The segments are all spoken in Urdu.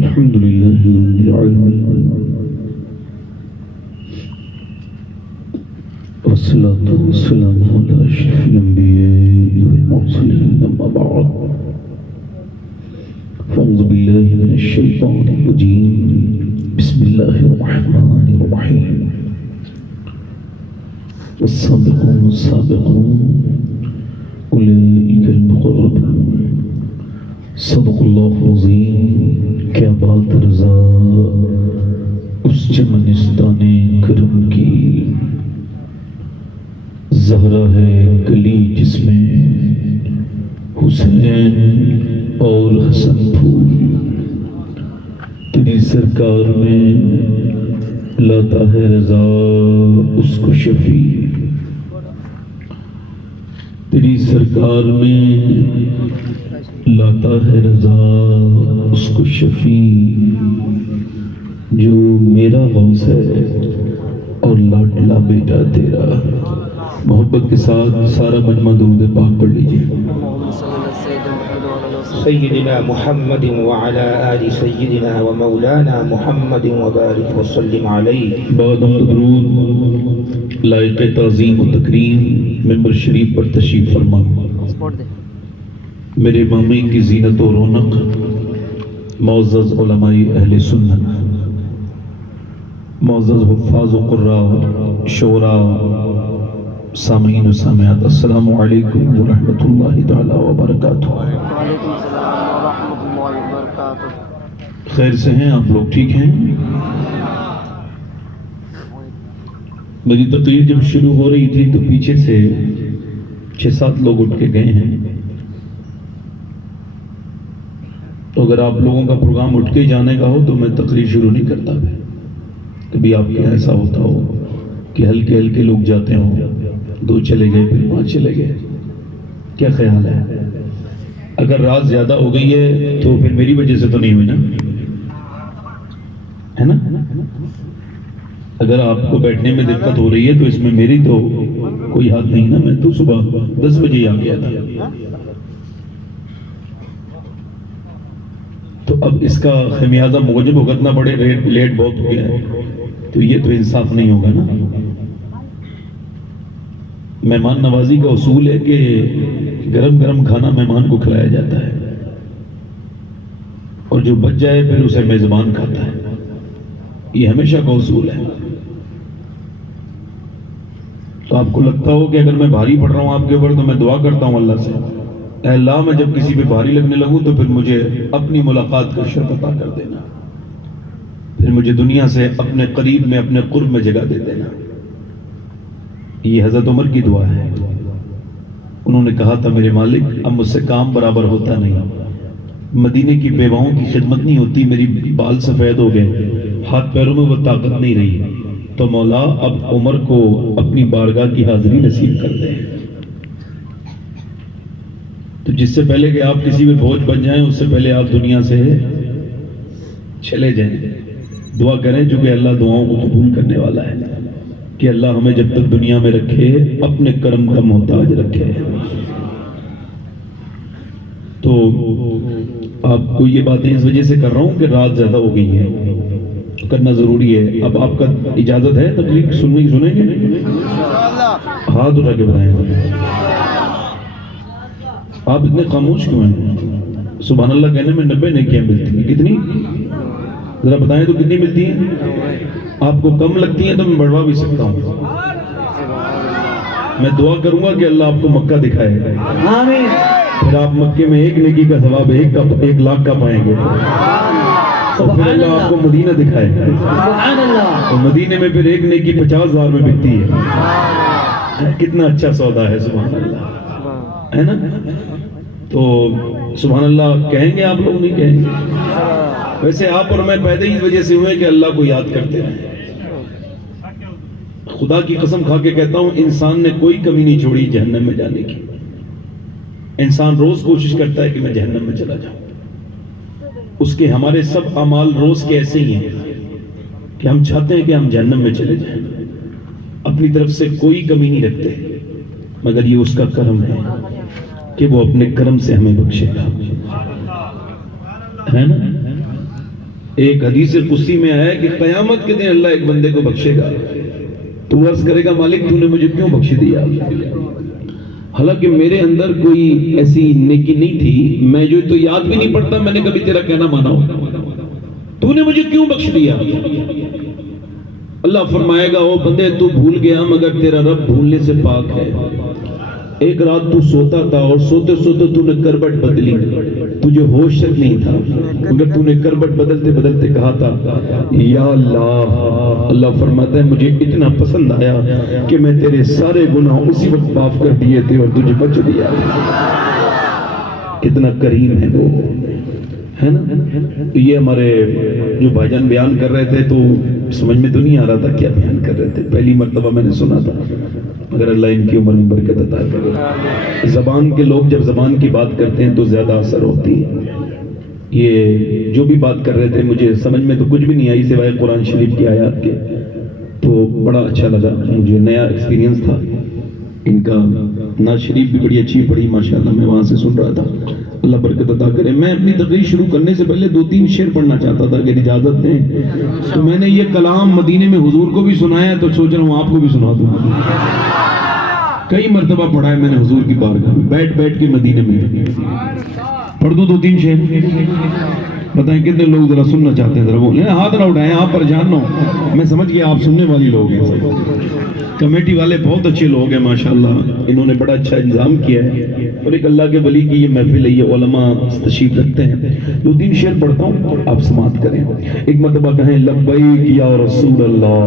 الحمد لله رب العالمين والصلاة والسلام على أشرف الأنبياء والمرسلين أما بعد فأعوذ بالله من الشيطان الرجيم بسم الله الرحمن الرحيم والسابقون السابقون أولئك المقربون صدق اللہ العظیم. کیا بات رضا اس چمنستان کرم کی، زہرا ہے گلی جس میں حسین اور حسن پھول، تیری سرکار میں لاتا ہے رضا اس کو شفیع، تیری سرکار میں لاتا ہے رضا اس کو شفیع، جو میرا غوث ہے اور لاڈلا بیٹا تیرا. محبت کے ساتھ سارا مجمع درود پاک پڑھ لیجیے. سیدنا محمد وعلى آل سیدنا ومولانا محمد وبارک وسلم علیہ. بعد درود لائق تعظیم و تکریم ممبر شریف پر تشریف فرما. میرے مامی کی زینت و رونق، معزز علماء اہل سنت، معزز حفاظ و قراء، شعراء، سامعین و سامعات، السلام علیکم ورحمۃ اللہ تعالی وبرکاتہ. خیر سے ہیں آپ لوگ؟ ٹھیک ہیں؟ میری تقریر جب شروع ہو رہی تھی تو پیچھے سے 6-7 لوگ اٹھ کے گئے ہیں. تو اگر آپ لوگوں کا پروگرام اٹھ کے جانے کا ہو تو میں تقریر شروع نہیں کرتا. کبھی آپ کے ایسا ہوتا ہو کہ ہلکے ہلکے لوگ جاتے ہوں، 2 چلے گئے پھر 5 چلے گئے. کیا خیال ہے؟ اگر رات زیادہ ہو گئی ہے تو پھر میری وجہ سے تو نہیں ہوئی نا، ہے نا؟ اگر آپ کو بیٹھنے میں دقت ہو رہی ہے تو اس میں میری تو کوئی ہاتھ نہیں نا. میں تو صبح 10 بجے آ گیا تھا. تو اب اس کا خمیازہ مجھے بھگتنا پڑے، لیٹ بہت ہو گیا ہے، تو یہ تو انصاف نہیں ہوگا نا. مہمان نوازی کا اصول ہے کہ گرم گرم کھانا مہمان کو کھلایا جاتا ہے، اور جو بچ جائے پھر اسے میزبان کھاتا ہے. یہ ہمیشہ کا اصول ہے. تو آپ کو لگتا ہو کہ اگر میں بھاری پڑ رہا ہوں آپ کے اوپر تو میں دعا کرتا ہوں اللہ سے، اے اللہ میں جب کسی پہ بھاری لگنے لگوں تو پھر مجھے اپنی ملاقات کا شرف عطا کر دینا، پھر مجھے دنیا سے اپنے قریب میں، اپنے قرب میں جگہ دے دینا. یہ حضرت عمر کی دعا ہے. انہوں نے کہا تھا میرے مالک اب مجھ سے کام برابر ہوتا نہیں، مدینے کی بیواؤں کی خدمت نہیں ہوتی، میری بال سفید ہو گئے، ہاتھ پیروں میں وہ طاقت نہیں رہی، تو مولا اب عمر کو اپنی بارگاہ کی حاضری نصیب کر دے. تو جس سے پہلے کہ آپ کسی بھی بوجھ بن جائیں اس سے پہلے آپ دنیا سے چلے جائیں. دعا کریں چونکہ اللہ دعاؤں کو قبول کرنے والا ہے کہ اللہ ہمیں جب تک دنیا میں رکھے اپنے کرم کا محتاج رکھے. تو آپ کو یہ باتیں اس وجہ سے کر رہا ہوں کہ رات زیادہ ہو گئی ہے، کرنا ضروری ہے. اب آپ کا اجازت ہے تقریر سنیں گے؟ ہاتھ اٹھا کے بتائیں. آپ اتنے خاموش کیوں ہیں؟ سبحان اللہ کہنے میں 90 نیکیاں ملتی ہیں. کتنی؟ ذرا بتائیں تو کتنی ملتی ہیں؟ آپ کو کم لگتی ہیں تو میں بڑھوا بھی سکتا ہوں. میں دعا کروں گا کہ اللہ آپ کو مکہ دکھائے، آمین. پھر آپ مکے میں 1 نیکی کا ثواب 1 لاکھ کا پائیں گے، اور پھر اللہ آپ کو مدینہ دکھائے، اور مدینے میں پھر 1 نیکی 50,000 میں بکتی ہے. کتنا اچھا سودا ہے. سبحان اللہ، ہے نا؟ تو سبحان اللہ کہیں گے آپ لوگ؟ نہیں کہیں گے؟ ویسے آپ اور میں پیدا ہی اس وجہ سے ہوئے کہ اللہ کو یاد کرتے ہیں. خدا کی قسم کھا کے کہتا ہوں انسان نے کوئی کمی نہیں چھوڑی جہنم میں جانے کی. انسان روز کوشش کرتا ہے کہ میں جہنم میں چلا جاؤں. اس کے ہمارے سب اعمال روز کے ایسے ہی ہیں کہ ہم چاہتے ہیں کہ ہم جہنم میں چلے جائیں، اپنی طرف سے کوئی کمی نہیں رکھتے، مگر یہ اس کا کرم ہے کہ وہ اپنے کرم سے ہمیں بخشے گا، ہے نا؟ ایک حدیث قدسی میں آیا کہ قیامت کے دن اللہ ایک بندے کو بخشے گا تو عرض کرے گا مالک تو نے مجھے کیوں بخش دیا؟ حالانکہ میرے اندر کوئی ایسی نیکی نہیں تھی، میں جو تو یاد بھی نہیں پڑتا میں نے کبھی تیرا کہنا مانا ہو، تو نے مجھے کیوں بخش دیا؟ اللہ فرمائے گا او بندے تو بھول گیا مگر تیرا رب بھولنے سے پاک ہے۔ ایک رات تو سوتا تھا اور سوتے سوتے تو نے کربٹ بدلی، تجھے ہوش تک نہیں تھا مگر تو نے کربٹ بدلتے بدلتے کہا تھا یا اللہ۔ اللہ فرماتا ہے مجھے اتنا پسند آیا کہ میں تیرے سارے گناہ اسی وقت معاف کر دیے تھے اور تجھے بچ دیا۔ کتنا کریم ہے وہ، ہے نا؟ یہ ہمارے جو بھائی جان بیان کر رہے تھے تو سمجھ میں تو نہیں آ رہا تھا کیا بیان کر رہے تھے، پہلی مرتبہ میں نے سنا تھا، اگر اللہ ان کی عمر میں برکت عطا کرے۔ زبان کے لوگ جب زبان کی بات کرتے ہیں تو زیادہ اثر ہوتی ہے۔ یہ جو بھی بات کر رہے تھے مجھے سمجھ میں تو کچھ بھی نہیں آئی سوائے قرآن شریف کی آیات کے، تو بڑا اچھا لگا، مجھے نیا ایکسپیرینس تھا۔ ان کا نعت شریف بھی بڑی اچھی پڑھی ماشاءاللہ، میں وہاں سے سن رہا تھا، اللہ برکت عطا کرے۔ میں اپنی تقریر شروع کرنے سے پہلے 2-3 شعر پڑھنا چاہتا تھا اگر اجازت دیں تو۔ میں نے یہ کلام مدینے میں حضور کو بھی سنایا تو سوچ رہا ہوں آپ کو بھی سنا دوں۔ کئی مرتبہ پڑھا ہے میں نے حضور کی بارگاہ میں بیٹھ بیٹھ کے مدینے میں۔ پڑھ دوں 2-3 شعر؟ بتائیں کتنے لوگ ذرا سننا چاہتے ہیں؟ ذرا بولیں، ہاتھ نہ اٹھائیں، آپ پریشان نہ ہو، میں سمجھ گیا آپ سننے والی لوگ ہیں۔ کمیٹی والے بہت اچھے لوگ ہیں ماشاءاللہ، انہوں نے بڑا اچھا انتظام کیا ہے، اور ایک اللہ کے ولی کی یہ محفل ہے، یہ علماء تشریف رکھتے ہیں۔ 2-3 شعر پڑھتا ہوں، آپ سماعت کریں۔ ایک مرتبہ کہیں لبیک یا رسول اللہ۔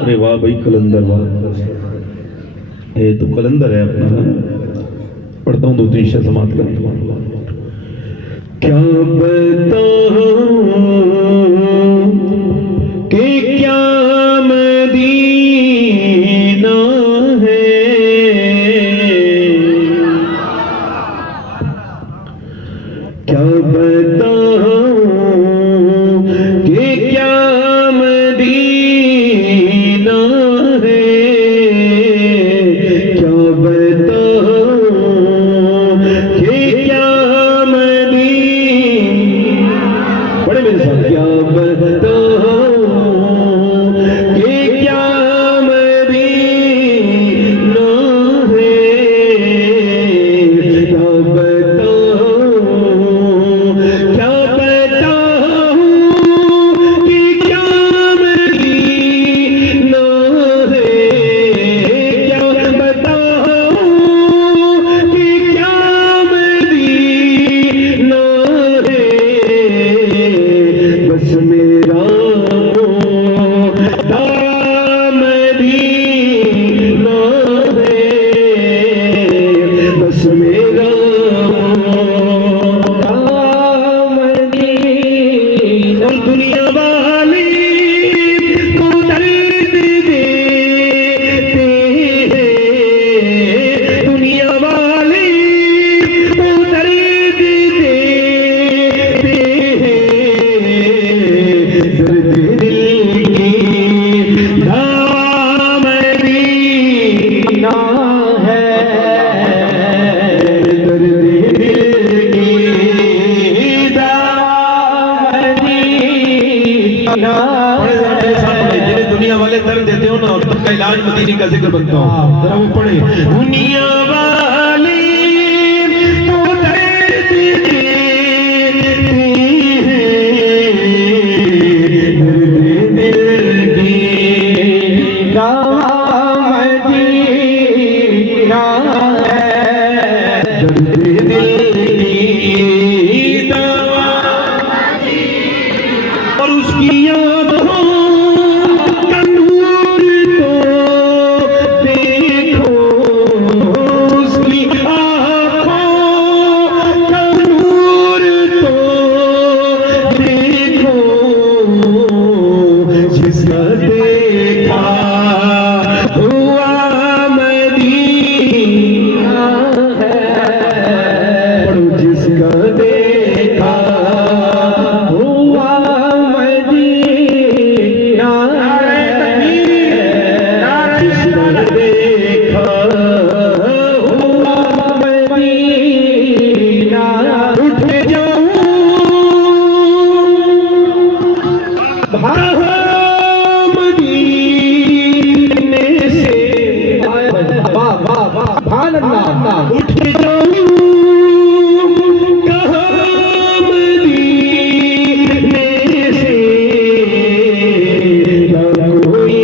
ارے واہ بھائی قلندر، واہ، یہ تو قلندر ہے اپنا۔ پڑھتا ہوں 2-3 شعر، سماعت کریں۔ کیا بتاؤں کہ کیا مدینہ ہے، کیا بتاؤں کہ کیا مدینہ ہے، کیا بتاؤں کہ کیا مدینہ، بڑے میرے ساتھ، کیا بتاؤں دنیا والے درد دیتے ہو نا، تب کا علاج مدینے کا ذکر بنتا ہوں، ذرا وہ پڑھیں۔ دنیا والے تو درد دیتے ہیں، درد دل کی دوا مدینہ ہے، درد دل کی دوا اور اس کی دیکھا اللہ اٹھ جاؤں کہاں مدینے سے نہ کوئی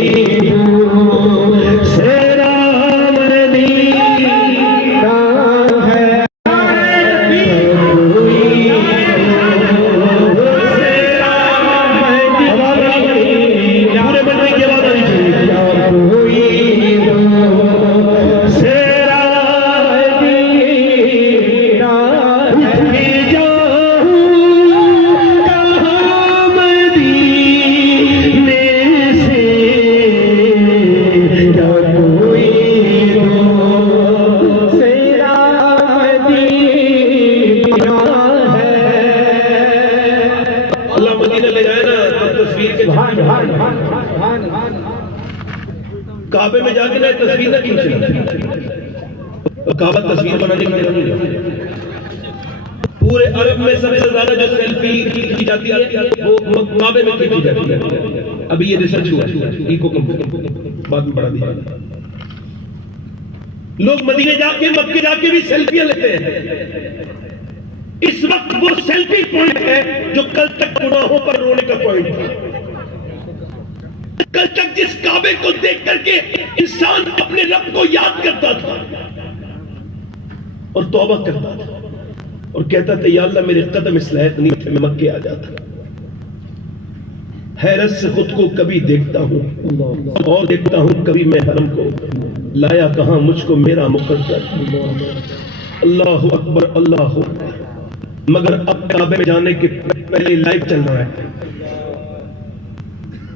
سیرا مدینہ ہے کعبے میں جا کے نہ تصویر نہ کھینچنا، کعبہ تصویر بنانے کی جگہ نہیں ہے۔ پورے عرب میں سب سے زیادہ جو سیلفی کی جاتی ہے وہ کعبے میں کھینچی جاتی ہے۔ ابھی یہ ریسرچ ہوا ایکو کمپنی بعد میں بڑھا دیا۔ لوگ مدینے جا کے مکے جا کے بھی سیلفیاں لیتے ہیں۔ اس وقت وہ سیلفی پوائنٹ ہے جو کل تک گناہوں پر رونے کا پوائنٹ تھا۔ کل تک جس کعبے کو دیکھ کر کے انسان اپنے رب کو یاد کرتا تھا اور توبہ کرتا تھا اور کہتا تھا یا اللہ میرے قدم اس لائق نہیں تھے میں مکے آ جاتا۔ حیرت سے خود کو کبھی دیکھتا ہوں اور دیکھتا ہوں کبھی میں حرم کو، لایا کہاں مجھ کو میرا مقدر۔ اللہ اکبر اللہ اکبر۔ مگر اب کعبے میں جانے کے پہلے لائیو چل رہا ہے۔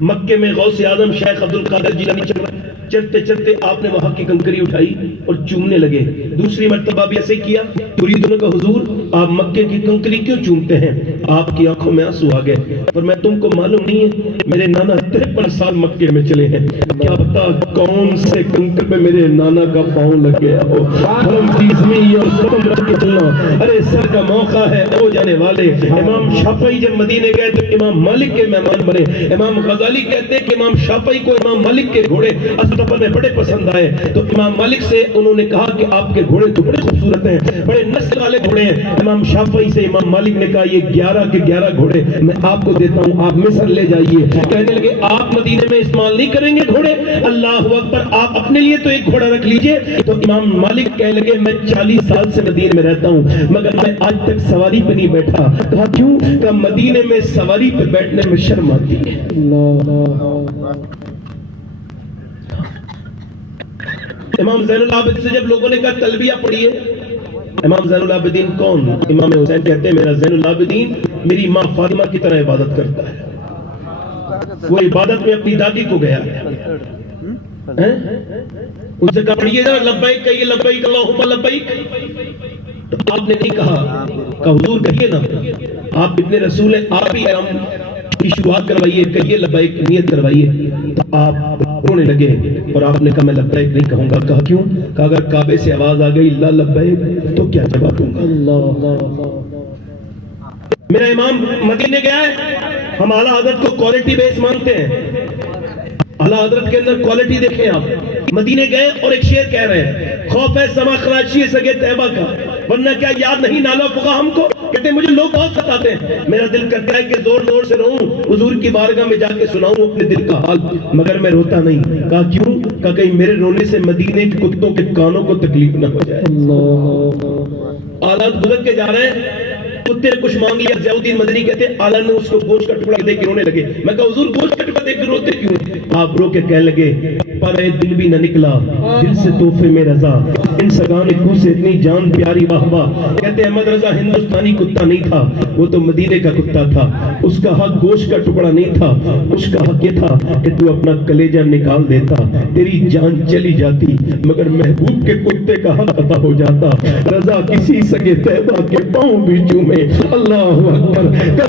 مکے میں غوث اعظم شیخ عبد القادر جیلانی چل رہا ہے، چلتے چلتے آپ نے وہاں کی کنکری اٹھائی اور چومنے لگے۔ دوسری مرتبہ بھی ایسے کیا، مریدوں کا حضور آپ مکے کی کنکری کیوں چومتے ہیں؟ آپ کی آنکھوں میں آنسو آ گئے، پر میں تم کو معلوم نہیں ہے میرے نانا 53 سال مکے میں چلے ہیں، کیا پتا کون سے کنکر پہ میرے نانا کا پاؤں لگ گیا ہو۔ حرم تیزمی اور قدم رکھ کے چلنا، ارے سر کا موقع ہے او جانے والے۔ امام شافعی جب مدینے گئے تو امام مالک کے مہمان بنے۔ امام غزالی کہتے ہیں کہ امام شافعی کو امام مالک کے گھوڑے سفر میں بڑے پسند آئے، تو امام مالک سے انہوں نے کہا کہ آپ کے گھوڑے تو بڑے خوبصورت ہیں، بڑے نسل والے گھوڑے ہیں۔ امام شافعی سے امام مالک نے کہا یہ 11 کے 11 گھوڑے میں آپ کو دیتا ہوں، آپ مصر لے جائیے۔ کہنے لگے آپ مدینے میں استعمال نہیں کریں گے گھوڑے؟ اللہ اکبر، آپ اپنے لیے تو ایک گھوڑا رکھ لیجئے۔ تو امام مالک کہنے لگے میں 40 سال سے مدینے میں رہتا ہوں مگر میں آج تک سواری پہ نہیں بیٹھا۔ کہا کیوں؟ کہ مدینے میں سواری پہ بیٹھنے میں شرم آتی ہے۔ امام زین العابدین سے جب لوگوں نے کہا تلبیہ پڑھیے، امام زین العابدین کون؟ امام حسین کہتے ہیں میرا زین العابدین میری ماں فاطمہ کی طرح عبادت کرتا ہے، وہ عبادت میں اپنی دادی کو گیا۔ ان سے کہا پڑھیے ذرا لبیک کہیے، لبیک اللہم لبیک۔ تو آپ نے نہیں کہا کہ حضور کہیے نا، آپ اتنے رسول ہیں، آپ ہی ہم کی شروعات کروائیے، کہیے لبیک نیت کروائیے۔ تو آپ رونے لگے اور آپ نے کہا میں لبیک نہیں کہوں گا۔ کہا کیوں؟ کہا اگر کعبے سے آواز آ گئی لا لبیک تو کیا جواب دوں گا؟ میرا امام مدینے گیا ہے، ہم اعلیٰ حضرت کو کوالٹی بیس مانتے ہیں، اعلیٰ حضرت کے اندر کوالٹی دیکھیں آپ۔ مدینے گئے اور ایک شعر کہہ رہے ہیں خوف ہے سما خراشی سگے طیبہ کا، ورنہ کیا یاد نہیں نالا فقہ ہم کو؟ کہتے ہیں مجھے لوگ بہت ستاتے ہیں، میرا دل کرتا ہے کہ زور زور سے روؤں، حضور کی بارگاہ میں جا کے سناؤں اپنے دل کا حال، مگر میں روتا نہیں۔ کہا کیوں؟ کہا کہیں میرے رونے سے مدینے کے کتوں کے کانوں کو تکلیف نہ ہو جائے۔ آلات گزر کے جا رہے ہیں، کتے نے کچھ مانگ لیا، ضیاء الدین مدنی کہتے ہیں آلہ نے اس کو گوشت کا ٹکڑا دے کے رونے لگے۔ میں کہا حضور گوشت کا ٹکڑا دے کے روتے کیوں؟ آپ رو کے کہنے لگے پر اے دل بھی نہ نکلا دل سے تحفے میں رضا، ان سگانے کو سے اتنی جان پیاری واہ واہ۔ کہتے احمد رضا ہندوستانی کتا نہیں تھا، وہ تو مدینے کا کتا تھا، اس کا حق گوشت کا ٹکڑا نہیں تھا، اس کا حق یہ تھا کہ تو اپنا کلیجہ نکال دیتا، تیری جان چلی جاتی مگر محبوب کے کتے کا حق عطا ہو جاتا۔ رضا کسی سگے طیبہ کے پاؤں بھی چومے. اللہ اکبر.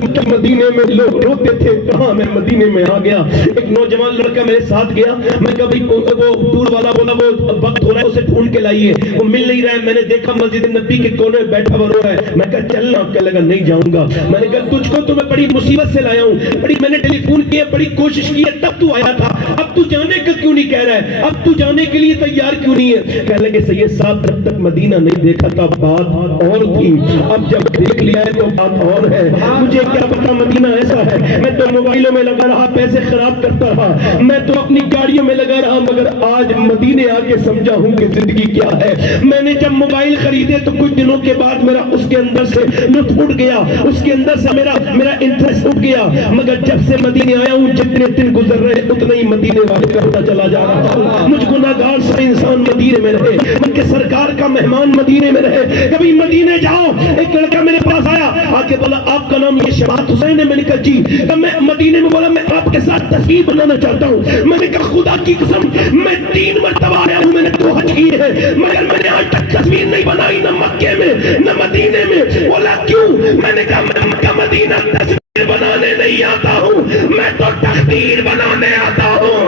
کب مدینے میں لوگ روتے تھے, کہاں میں مدینے میں آ گیا. ایک نوجوان لڑکا میرے ساتھ گیا, میں کہا بھائی وہ ٹور والا بولا وہ وقت ہو رہا ہے اسے ڈھونڈ کے لائیے, وہ مل نہیں رہا ہے. میں نے دیکھا مسجد نبی کے کونے میں بیٹھا ہوا رو رہا ہے. میں کہا چلنا, کہنے لگا نہیں جاؤں گا. میں نے کہا تجھ کو تو میں بڑی مصیبت سے لایا ہوں, بڑی میں نے ٹیلی فون کیا, بڑی کوشش کی ہے, تب تو آیا تھا, اب تو جانے کا کیوں نہیں کہہ رہا ہے, اب تو جانے کے لیے تیار کیوں نہیں ہے. کہنے لگے سید صاحب جب تک مدینہ نہیں دیکھا تھا بات اور تھی, اب جب دیکھ لیا ہے تو بات اور ہے. مجھے کیا پتا مدینہ ایسا ہے. میں تو موبائلوں میں لگا رہا, پیسے خراب کرتا رہا, میں تو اپنی گاڑیوں میں لگا رہا, مگر آج مدینے آ کے سمجھا ہوں کہ زندگی کیا ہے. میں نے جب موبائل خریدے تو کچھ دنوں کے بعد میرا اس کے اندر سے لطف اٹھ گیا, اس کے اندر سے میرا انٹرسٹ اٹھ گیا, مگر جب سے مدینے آیا ہوں جتنے دن گزر رہے اتنا ہی مدینے والے کا ہوتا چلا جا رہا ہوں. مجھ گناہگار سے انسان مدینے میں رہے, من کے سرکار کا مہمان مدینے میں رہے. کبھی مدینے جاؤ. ایک لڑکا میرے پاس آیا, آ کے بولا آپ کا نام یہ شبات حسین ہے. میں نے کہا جی. میں مدینے میں بولا میں آپ کے ساتھ تصویر بنانا چاہتا ہوں. میں نے کہا خدا کی قسم میں 3 مرتبہ آیا ہوں, میں نے 2 حج کیے ہیں, مگر میں نے آج تک تصویر نہیں بنائی, نہ مکے میں نہ مدینے میں. بولا کیوں؟ میں نے کہا میں مکہ مدینہ تصویر بنانے نہیں آتا ہوں, میں تو تقدیر بنانے آتا ہوں.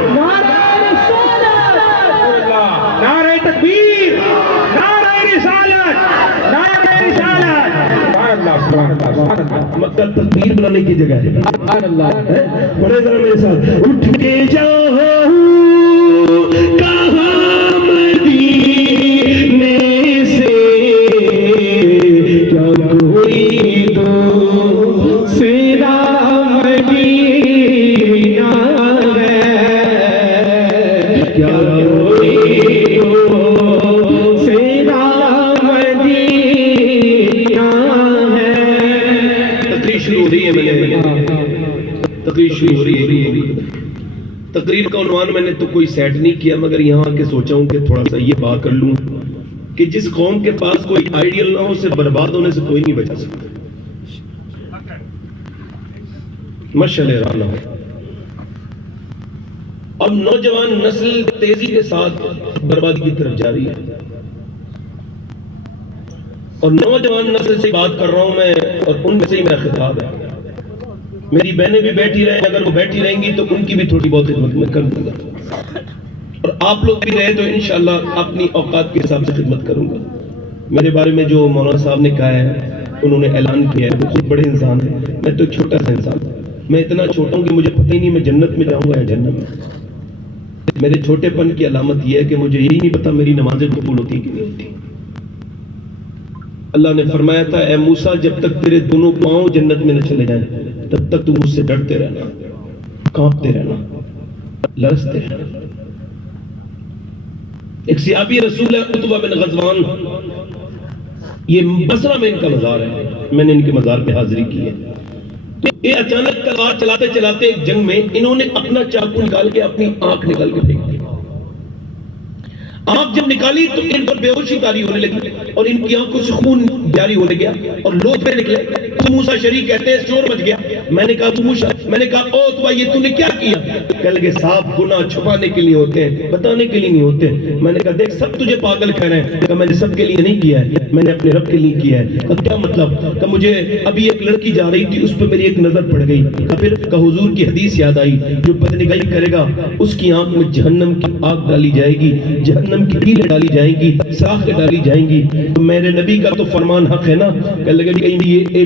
نعرہ تکبیر, نعرہ رسالت, نعرہ رسالت. سبحان اللہ, سبحان اللہ. مکہ تقدیر بنانے کی جگہ ہے. سبحان اللہ. پڑھے ذرا میرے ساتھ. اٹھ کے جاؤ کہاں مدینے سے, کیا کوئی دوسرا مدینہ ہے, کیا کوئی دوسرا مدینہ ہے. تقریر شروع ہو رہی ہے, تقریر شروع ہو رہی ہے. تقریر کا عنوان میں نے تو کوئی سیٹ نہیں کیا, مگر یہاں آ کے سوچا ہوں کہ تھوڑا سا یہ بات کر لوں کہ جس قوم کے پاس کوئی آئیڈیل نہ ہو اسے برباد ہونے سے کوئی نہیں بچا سکتا. مشعل راہ نہ ہو. اب نوجوان نسل تیزی کے ساتھ بربادی کی طرف جا رہی ہے, اور نوجوان نسل سے بات کر رہا ہوں میں, اور ان میں سے ہی میرا خطاب ہے. میری بہنیں بھی بیٹھی رہیں, اگر وہ بیٹھی رہیں گی تو ان کی بھی تھوڑی بہت خدمت میں کر دوں گا, اور آپ لوگ بھی رہے تو انشاءاللہ اپنی اوقات کے حساب سے خدمت کروں گا. میرے بارے میں جو مولانا صاحب نے کہا ہے, انہوں نے اعلان کیا ہے, وہ خود بڑے انسان ہیں, میں تو ایک چھوٹا سا انسان ہوں. میں اتنا چھوٹا ہوں کہ مجھے پتہ ہی نہیں میں جنت میں جاؤں گا یا جہنم میں. میرے چھوٹے پن کی علامت یہ ہے کہ مجھے یہی نہیں پتا میری نمازیں قبول ہوتی کہ نہیں ہوتی. اللہ نے فرمایا تھا اے موسیٰ جب تک تیرے دونوں پاؤں جنت میں نہ چلے جائیں تب تک تم مجھ سے ڈرتے رہنا, کانپتے رہنا, لرزتے رہنا. ایک صحابی رسول ہے عتبہ بن غزوان, یہ بصرہ میں ان کا مزار ہے, میں نے ان کے مزار پہ حاضری کی ہے. یہ اچانک تلوار چلاتے چلاتے ایک جنگ میں انہوں نے اپنا چاقو نکال کے اپنی آنکھ نکال کے پھینک دی. آنکھ جب نکالی تو ان پر بے ہوشی طاری ہونے لگی, اور ان کی آنکھوں سے خون جاری ہونے گیا, اور لوتھڑے نکلے. ابو موسیٰ شریک کہتے ہیں شور مچ گیا. میں نے کہا ابو موسیٰ, میں نے کہا او تو یہ تو نے کیا کیا؟ کہنے لگے صاحب گناہ چھپانے کے لیے ہوتے ہیں, بتانے کے لیے نہیں ہوتے. میں نے کہا دیکھ سب تجھے پاگل کہہ رہے ہیں. کہا میں نے سب کے لیے نہیں کیا ہے, میں نے اپنے رب کے لیے کیا ہے. کہا کیا مطلب؟ کہ مجھے ابھی ایک لڑکی جا رہی تھی, اس پہ میری ایک نظر پڑ گئی. پھر کہ حضور کی حدیث یاد آئی, جو بدنگاہی کرے گا اس کی آنکھ میں جہنم کی آگ ڈالی جائے گی, جہنم کی کیلیں ڈالی جائیں گی, ساختیں ڈالی جائیں گی. تو میرے نبی کا تو فرمان حق ہے نا. کہنے لگے کہیں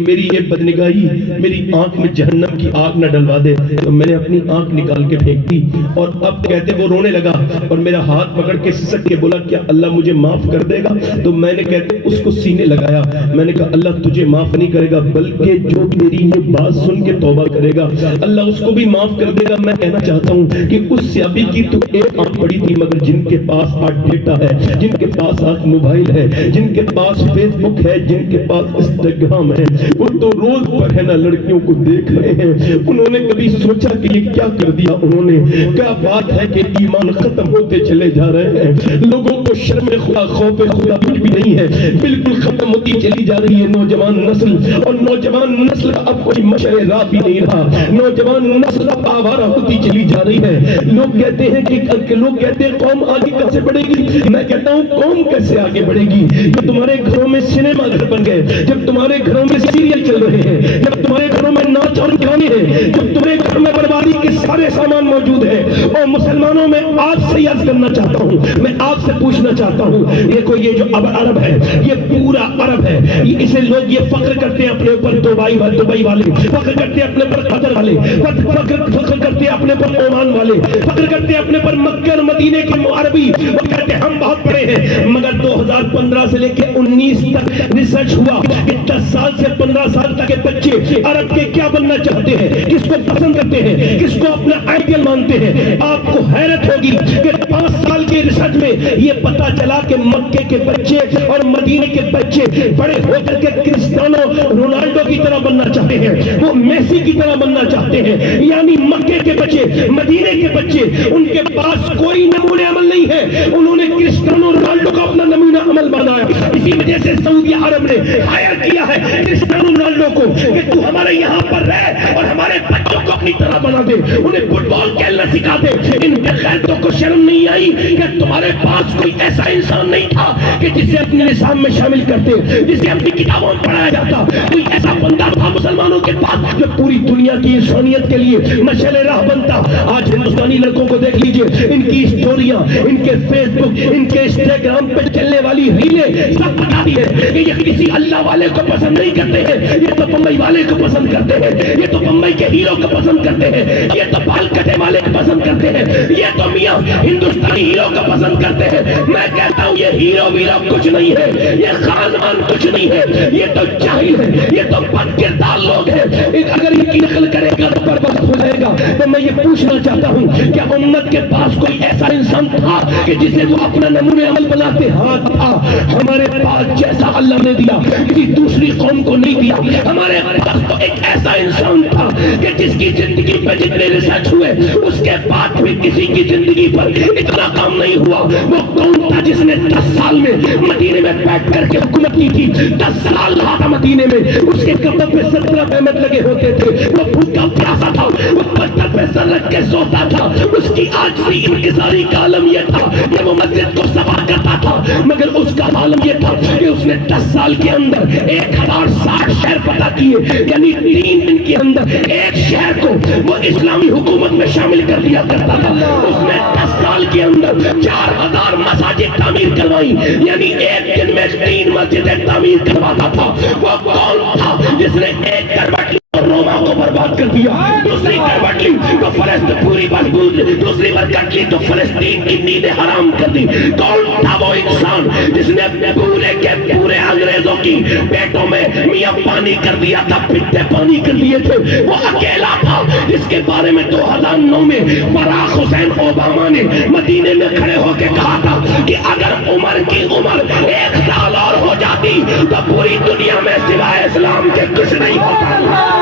میری یہ بدنگاہی میری آنکھ میں جہنم کی آگ نہ ڈلوا دے. تو میں نے اپنی آنکھ نکال کے پھینک دی, اور اب کہتے وہ رونے لگا اور میرا ہاتھ پکڑ کے سسک کے بولا کیا اللہ مجھے معاف کر دے گا؟ تو میں نے کہتے اس کو سینے لگایا. میں نے کہا اللہ تجھے معاف نہیں کرے گا, بلکہ جو تیری یہ بات سن کے توبہ کرے گا اللہ اس کو بھی معاف کر دے گا. میں کہنا چاہتا ہوں کہ اس صحابی کی تو ایک آنکھ بڑی تھی, مگر جن کے پاس آج ڈیٹا ہے, جن کے پاس آج موبائل ہے, جن کے پاس فیس بک ہے, جن کے پاس انسٹاگرام ہے, وہ تو روز پر ہے نا لڑکیوں کو دیکھ رہے ہیں. انہوں نے کبھی سوچا کہ یہ کیا کر دیا انہوں انہوں نے. کیا بات ہے کہ ایمان ختم ہوتے چلے جا رہے ہیں, لوگوں کو شرم خدا خوف خدا کچھ بھی نہیں ہے, بالکل ختم ہوتی چلی جا رہی ہے نوجوان نسل. اور نوجوان نسل اب کوئی مشعل راہ بھی نہیں رہا, نوجوان نسل اب آوارہ ہوتی چلی جا رہی ہے. لوگ کہتے ہیں کہ قوم آگے کیسے بڑھے گی. میں کہتا ہوں قوم کیسے آگے بڑھے گی جب تمہارے گھروں میں سینما گھر بن گئے, جب تمہارے گھروں میں سیریل چل رہے ہیں, جب تمہارے گھروں میں ناچ اور گانے ہیں, جب تمہارے گھر میں بربادی کے سارے سامان موجود ہیں. اور مسلمانوں میں آپ سے عرض کرنا چاہتا ہوں, میں آپ سے پوچھنا چاہتا ہوں, یہ جو عرب ہے, یہ پورا عرب ہے, اسے لوگ یہ فخر کرتے ہیں اپنے اوپر, دبئی والے فخر کرتے ہیں اپنے پر, قطر والے فخر کرتے ہیں اپنے پر, عمان والے فخر کرتے ہیں اپنے پر, مکہ اور مدینے کے عربی وہ کہتے ہیں ہم بہت بڑے ہیں. مگر 2015 سے لے کے 19 تک ریسرچ ہوا کہ 10 سال سے 15 سال تک کے بچے عرب کے کیا بننا چاہتے ہیں, کس کو پسند کرتے ہیں, کس کو اپنا آئیڈیل مانتے ہیں. آپ کو حیرت ہوگی کہ 5 سال کے ریسرچ میں یہ پتا چلا کہ مکے کے بچے اور مدینے کے بچے بڑے ہو کر کے کرسٹیانو رونالڈو کی طرح بننا چاہتے ہیں, وہ میسی کی طرح بننا چاہتے ہیں. یعنی مکے کے بچے, مدینے کے بچے, ان کے پاس کوئی نمونہ عمل نہیں ہے, انہوں نے کرسٹیانو رونالڈو کا اپنا نمونہ عمل بنایا. اسی وجہ سے سعودی عرب نے ہائر کیا ہے کرسٹیانو رونالڈو کو کہ تو ہمارے یہاں پر رہ اور ہمارے بچوں کو اپنی طرح بنا دے, انہیں فٹ بال کھیلنا سکھا دے. ان غیرتوں کو شرم نہیں آئی کہ تمہارے پاس کوئی ایسا انسان نہیں تھا کہ جسے اپنے نظام میں شامل کرتے, جسے اپنی کتابوں میں پڑھایا جاتا. کوئی ایسا بندہ تھا مسلمانوں کے پاس جو پوری دنیا کی انسانیت کے لیے مشعل راہ بنتا. آج ہندوستانی لڑکوں کو دیکھ لیجئے, ان کی اسٹوریاں, ان کے فیس بک, ان کے انسٹاگرام پہ چلنے والی ریلیں سب بتاتی ہے کہ یہ کسی اللہ والے کو پسند نہیں کرتے ہیں, یہ تو بمبئی والے کو پسند کرتے ہیں, یہ تو بمبئی کے ہیرو کو پسند کرتے ہیں, یہ تو بال کٹے والے کو پسند کرتے ہیں, یہ تو میاں ہندوستانی ہیرو کو پسند کرتے ہیں. میں کہتا ہوں یہ ہیرو ویرو کچھ نہیں ہے, یہ خاندان کچھ نہیں ہے, یہ تو جاہل ہے, یہ تو بد کردار لوگ ہیں. اگر ان کی نقل کرے گا تو برباد ہو جائے گا. تو میں یہ پوچھنا چاہتا ہوں کیا امت کے پاس کوئی ایسا انسان تھا کہ جسے وہ اپنا نمونہ عمل بناتے؟ ہاں تھا. ہمارے پاس جیسا اللہ نے دیا کسی دوسری قوم کو نہیں دیا. ہمارے پاس تو ایک ایسا انسان تھا کہ جس کی زندگی پر جتنے ریسرچ ہوئے اس کے بعد بھی کسی کی زندگی پر اتنا کام نہیں ہوا. وہ کون تھا جس نے 10 سال میں مدینے میں بیٹھ کر کے حکومت کی تھی؟ 10 سال رہا تھا مدینے میں, اس کے کمر پہ 17 پیمنٹ لگے ہوتے تھے, وہ بھوکا پیاسا تھا, وہ پتھر پہ سر رکھ کے سوتا تھا. اس کی عاجزی انکساری کا عالم یہ تھا کہ وہ مسجد کو صفا کرتا تھا. مگر اس کا عالم یہ تھا کہ اس نے 10 سال کے اندر 1060 شہر پتہ کیے, یعنی 3 دن کے اندر ایک شہر کو وہ اسلامی حکومت میں شامل کر دیا کرتا تھا. اس نے 10 سال کے اندر 4000 مساجد تعمیر کروائی, یعنی ایک دن میں 3 مسجدیں تعمیر کرواتا تھا. وہ کون تھا جس نے ایک کروٹ روما کو برباد کر دیا, دوسری کروٹ لی تو فلسطین پوری بربود, دوسری برکت لی تو فلسطین کی نیندیں حرام کر دی. کون تھا وہ انسان جس نے پورے کے پورے انگریزوں کی پیٹوں میں میاں پانی کر دیا تھا, پتے پانی کر دیے تھے؟ وہ اکیلا تھا جس کے بارے میں 2009 میں باراک حسین اوباما نے مدینے میں کھڑے ہو کے کہا تھا کہ اگر عمر کی عمر 1 سال اور ہو جاتی تو پوری دنیا میں سوائے اسلام کے کچھ نہیں ہوتا.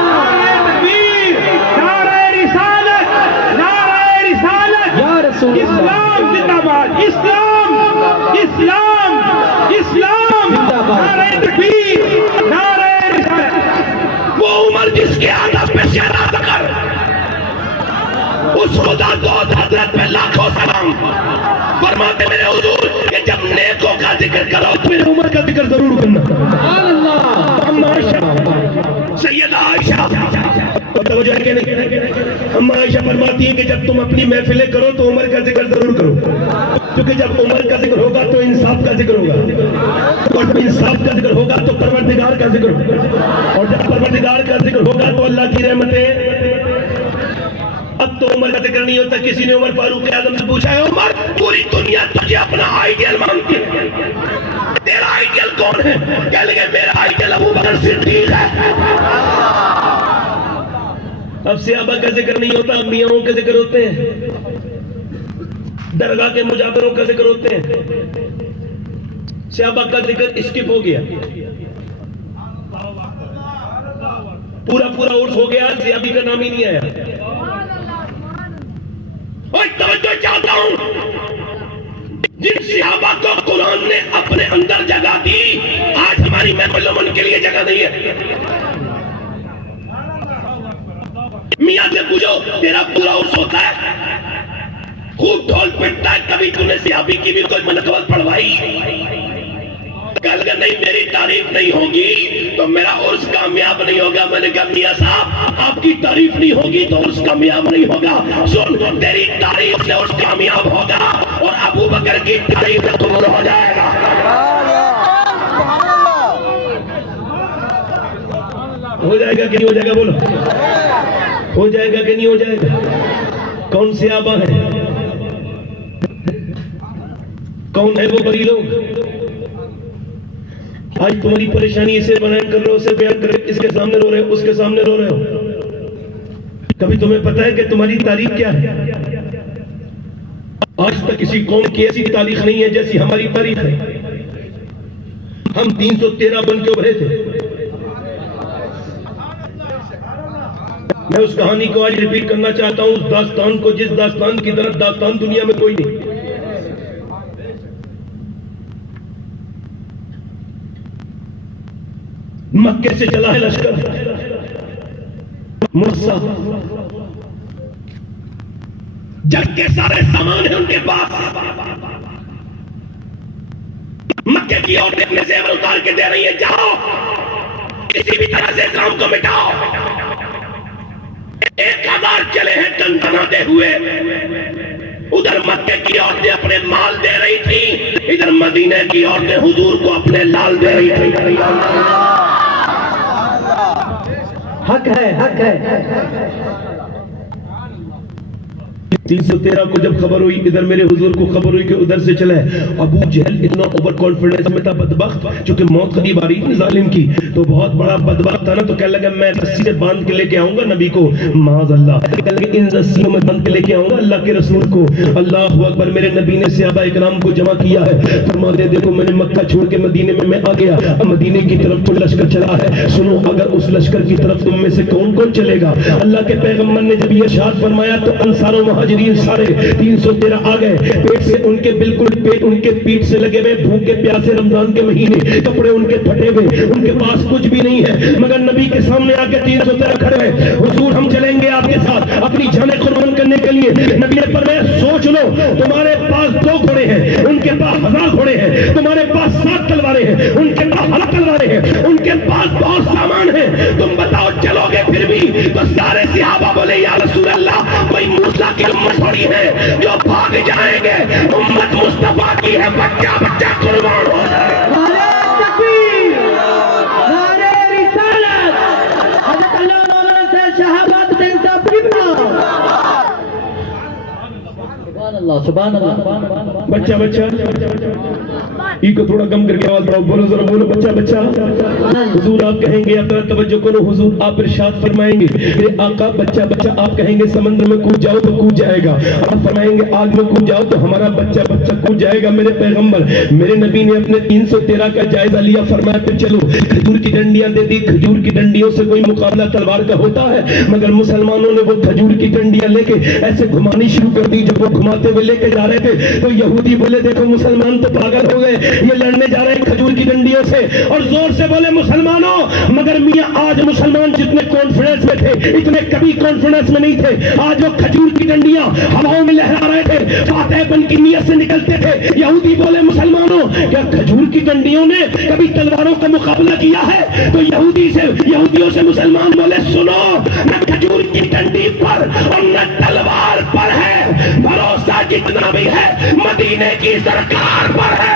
اسلام زندہ باد, اسلام اسلام اسلام, نعرہ تکبیر, نعرہ رسالت. وہ عمر جس کے آدھا پہ شہزادہ کر, اس خدا کو حضرت پہ لاکھوں سلام. فرماتے میرے حضور کہ جب نیکوں کا ذکر کرو میرے عمر کا ذکر ضرور کرنا. سیدہ عائشہ توجہ ہے کہ نہیں؟ ہم عائشہ فرماتی ہیں کہ جب تم اپنی محفلیں کرو تو عمر کا ذکر ضرور کرو, کیونکہ جب عمر کا ذکر ہوگا تو انصاف کا ذکر ہوگا, اور جب انصاف کا ذکر ہوگا تو پروردگار کا ذکر ہوگا, اور جب پروردگار کا ذکر ہوگا تو اللہ کی رحمتیں. اب تو عمر کا ذکر نہیں ہوتا. کسی نے عمر فاروق اعظم سے پوچھا ہے عمر پوری دنیا تجھے اپنا آئیڈیل مانتی ہے, تیرا آئیڈیل کون ہے؟ کہنے لگے میرا آئیڈیل ابو بکر صدیق ہے. اب صحابہ کا ذکر نہیں ہوتا, اب میاں کے ذکر ہوتے ہیں, درگاہ کے مجابروں کا ذکر ہوتے ہیں. صحابہ کا ذکر اسکپ ہو گیا, پورا عرف ہو گیا, صحابی کا نام ہی نہیں آیا. اور توجہ چاہتا ہوں، جن صحابہ کو قرآن نے اپنے اندر جگہ دی، آج ہماری محفلوں میں ان کے لیے جگہ نہیں ہے۔ میاں سے پوچھو تیرا پورا عرس ہوتا ہے، خوب ڈھول پٹتا ہے، کبھی تو نے صحابی کی بھی کوئی منقبت پڑھوائی؟ کہا کہ نہیں میری تعریف نہیں ہوگی تو میرا عرس کامیاب نہیں ہوگا۔ میں نے کہا میاں صاحب آپ کی تعریف نہیں ہوگی تو عرس کامیاب نہیں ہوگا، سن تیری تعریف سے عرس کامیاب ہوگا اور ابو بکر کی تعریف سے قبول ہو جائے گا۔ ہو جائے گا کہ نہیں ہو جائے گا؟ بولو ہو جائے گا کہ نہیں ہو جائے گا؟ کون سے آبا ہیں؟ کون ہے وہ بڑی لوگ؟ آج تمہاری پریشانی اسے بیان کر رہے ہو، اسے بیان کر رہے، اس کے سامنے رو رہے ہو، اس کے سامنے رو رہے ہو۔ کبھی تمہیں پتہ ہے کہ تمہاری تاریخ کیا ہے؟ آج تک کسی قوم کی ایسی تاریخ نہیں ہے جیسی ہماری تاریخ ہے۔ ہم 313 بن کے ابھرے تھے۔ میں اس کہانی کو آج ریپیٹ کرنا چاہتا ہوں، اس داستان کو جس داستان کی طرف داستان دنیا میں کوئی نہیں۔ مکے سے چلا ہے لشکر، مرسا جنگ کے سارے سامان ہیں ان کے پاس۔ مکے کی عورتیں اپنے زیور اتار کے دے رہی ہیں، جاؤ کسی بھی طرح سے اسلام کو مٹاؤ۔ 1000 چلے ہیں ٹنٹناتے ہوئے، ادھر مکے کی عورتیں اپنے مال دے رہی تھی، ادھر مدینے کی عورتیں حضور کو اپنے لال دے رہی تھی۔ حق ہے، حق ہے۔ 313 کو جب خبر ہوئی، ادھر میرے حضور کو خبر ہوئی کہ ادھر سے چلا ہے۔ ابو جہل اتنا اوور کانفیڈنس میں تھا بدبخت، چونکہ موت قریب آ رہی تھی ظالم کی، تو بہت بڑا بدبخت تھا نا، تو کہنے لگا میں رسی سے باندھ کے لے کے آؤں گا نبی کو، معاذ اللہ، کہنے لگا ان رسیوں میں باندھ کے لے کے آؤں گا اللہ کے رسول کو۔ اللہ اکبر، میرے نبی نے صحابہ اکرام کو جمع کیا ہے، فرماتے دیکھو میں نے مکہ چھوڑ کے مدینے میں آ گیا، اب مدینے کی طرف تو لشکر چلا ہے، سنو اگر اس لشکر کی طرف تم میں سے کون کون چلے گا؟ اللہ کے پیغمبر نے جب یہ ارشاد فرمایا تو انصار و مہاجرین سارے 313 آ گئے، پیٹ سے ان کے بالکل پیٹ ان کے پیٹ سے لگے ہوئے، بھوکے پیاسے رمضان کے مہینے، کپڑے ان کے پھٹے ہوئے، ان کے پاس کچھ بھی نہیں ہے، مگر نبی کے سامنے آ کے 313 کھڑے ہیں، حضور ہم چلیں گے آپ کے ساتھ اپنی جانیں قربان کرنے کے لیے۔ نبی نے فرمایا سوچ لو، تمہارے پاس 2 گھوڑے ہیں، ان کے پاس 1000 گھوڑے ہیں، تمہارے پاس 7 تلواریں ہیں، ان کے پاس 1000 تلواریں ہیں، ان کے پاس بہت سامان ہے، تم بتاؤ چلو گے پھر بھی؟ تو سارے صحابہ بولے یا رسول اللہ، کوئی موسیٰ کی امت تھوڑی ہے جو بھاگ جائیں گے، امت مصطفیٰ کی ہے، بچہ بچہ قربان ہو جائے۔ نعرہ تکبیر، نعرہ رسالت، حضرت اللہ مولانا صاحب شہابت حسین صاحب سبحان اللہ سبحان اللہ۔ بچہ بچہ ای کو تھوڑا کم کر کے آواز بڑھاؤ، بولو ذرا بولو بچہ بچہ۔ حضور آپ کہیں گے، اپنا توجہ کرو، حضور آپ ارشاد فرمائیں گے میرے آقا بچہ بچہ، آپ کہیں گے سمندر میں کود جاؤ تو کود جائے گا، آپ فرمائیں گے آگ میں کود جاؤ تو ہمارا بچہ بچہ کود جائے گا۔ میرے پیغمبر میرے نبی نے اپنے 313 کا جائزہ لیا، فرمایا پھر چلو کھجور کی ڈنڈیاں دے دی، کھجور کی ڈنڈیوں سے کوئی مقابلہ تلوار کا ہوتا ہے، مگر مسلمانوں نے وہ کھجور کی ڈنڈیاں لے کے ایسے گھمانی شروع کر دی، جب وہ گھماتے ہوئے لے کے جا رہے تھے تو یہودی بولے دیکھو مسلمان تو پاگل ہو گئے، یہ لڑنے جا رہے ہیں کھجور کی ڈنڈیوں سے، اور زور سے بولے مسلمانوں، مگر میاں آج مسلمان جتنے کانفیڈنس میں تھے اتنے کبھی کانفیڈنس میں نہیں تھے، آج وہ کھجور کی ڈنڈیاں ہواؤں میں لہرا رہے تھے، فاتح بن کی نیت سے نکلتے تھے۔ یہودی بولے مسلمانوں کیا کھجور کی ڈنڈیوں نے کبھی تلواروں کا مقابلہ کیا ہے؟ تو یہودیوں سے مسلمان بولے سنو، نہ کھجور کی ڈنڈی پر اور نہ تلوار پر ہے، بھروسہ جتنا بھی ہے مدینے کی سرکار پر ہے۔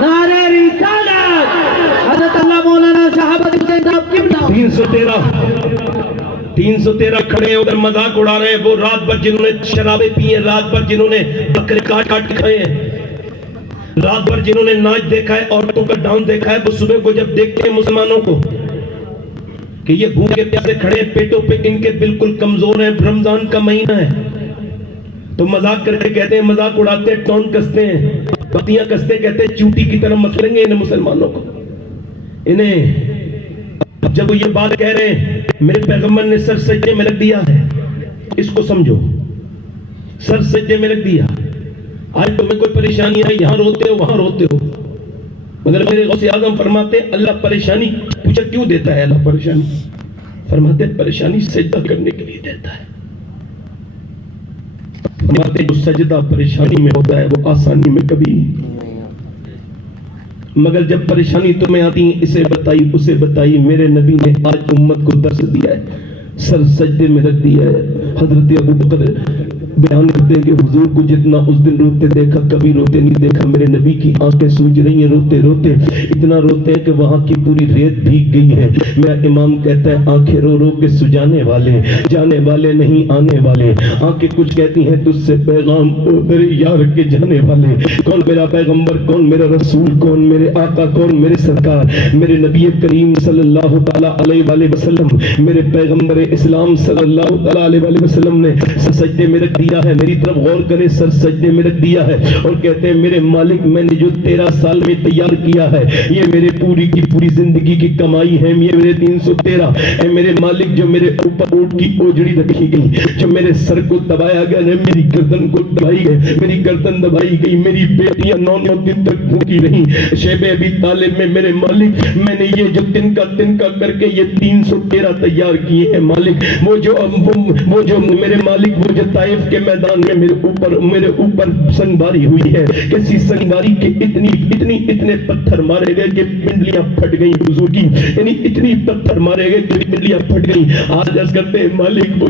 نعرہ رسالت، حضرت اللہ مولانا شہابت حسین صاحب قبلہ۔ 313 کھڑے ادھر مذاق اڑا رہے ہیں، وہ رات بھر جنہوں نے شرابیں پی ہیں، رات بھر جنہوں نے بکرے کاٹ کاٹ کے کھائے ہیں، رات بھر جنہوں نے ناچ دیکھا ہے، عورتوں کا ڈانس دیکھا ہے، وہ صبح کو جب دیکھتے ہیں مسلمانوں کو کہ یہ بھوکے پیاسے کھڑے ہیں، پیٹوں پہ ان کے بالکل کمزور ہیں، رمضان کا مہینہ ہے، تو مذاق کر کے کہتے ہیں، مذاق اڑاتے ہیں، ٹون کستے ہیں، پتیاں کستے، کہتے ہیں چوٹی کی طرح مسلیں گے انہیں مسلمانوں کو۔ انہیں جب وہ یہ بات کہہ رہے ہیں، میرے پیغمبر نے سر سجدے میں رکھ دیا ہے، اس کو سمجھو، سر سجدے میں رکھ دیا. آج تمہیں کوئی پریشانی آئی، یہاں روتے ہو وہاں روتے ہو، مگر میرے غوث اعظم فرماتے اللہ پریشانی، پوچھا کیوں دیتا ہے اللہ پریشانی؟ فرماتے پریشانی سجدہ کرنے کے لیے دیتا ہے. فرماتے جو سجدہ پریشانی میں ہوتا ہے وہ آسانی میں کبھی، مگر جب پریشانی تمہیں آتی ہے اسے بتائی اسے بتائی، میرے نبی نے آج امت کو درس دیا ہے، سر سجدے میں رکھ دیا ہے. حضرت ابو بکر بیان کرتے ہیں کہ حضور کو جتنا اس دن روتے دیکھا کبھی روتے نہیں دیکھا. میرے نبی کی آنکھیں سوج رہی ہیں روتے روتے، اتنا روتے ہیں کہ وہاں کی پوری ریت بھیگ گئی ہے. میرا امام کہتا ہے آنکھیں رو رو کے سجانے والے، جانے والے نہیں آنے والے. آنکھیں کچھ کہتی ہیں تجھ سے پیغام میرے یار کے جانے والے. کون میرا پیغمبر، کون میرا رسول، کون میرے آقا، کون میرے سرکار، میرے نبی کریم صلی اللہ تعالیٰ علیہ وآلہ وسلم، میرے پیغمبر اسلام صلی اللہ تعالیٰ علیہ وآلہ وسلم نے سجدے میں رکھ دیا ہے. میری طرف غور کرے، سر سجدے میں رکھ دیا ہے اور کہتے ہیں میرے مالک میں نے جو 13 سال میں تیار کیا ہے یہ میرے پوری کی پوری زندگی کی کمائی ہے، یہ میرے 313. اے میرے مالک جو میرے اوپر اونٹ کی اوجڑی رکھی گئی، جو میرے سر کو دبایا گیا، میری گردن کو دبائی گئی، میری گردن دبائی گئی، میری بیٹیاں 9 دن تک بھوکی رہی شیب ابی طالب میں. میرے مالک میں نے یہ جو تنکا کر کے یہ 313 تیار کیے ہیں مالک. وہ جو میرے مالک وہ جو طائف کے میدان میں میرے اوپر سنگباری ہوئی ہے، کیسی سنگباری کہ اتنے پتھر مارے گئے کہ پنڈلیاں پھٹ گئی حضور کی، یعنی اتنی پتھر مارے گئے کہ پنڈلیاں پھٹ گئی. آج عرض کرتے ہیں مالک وہ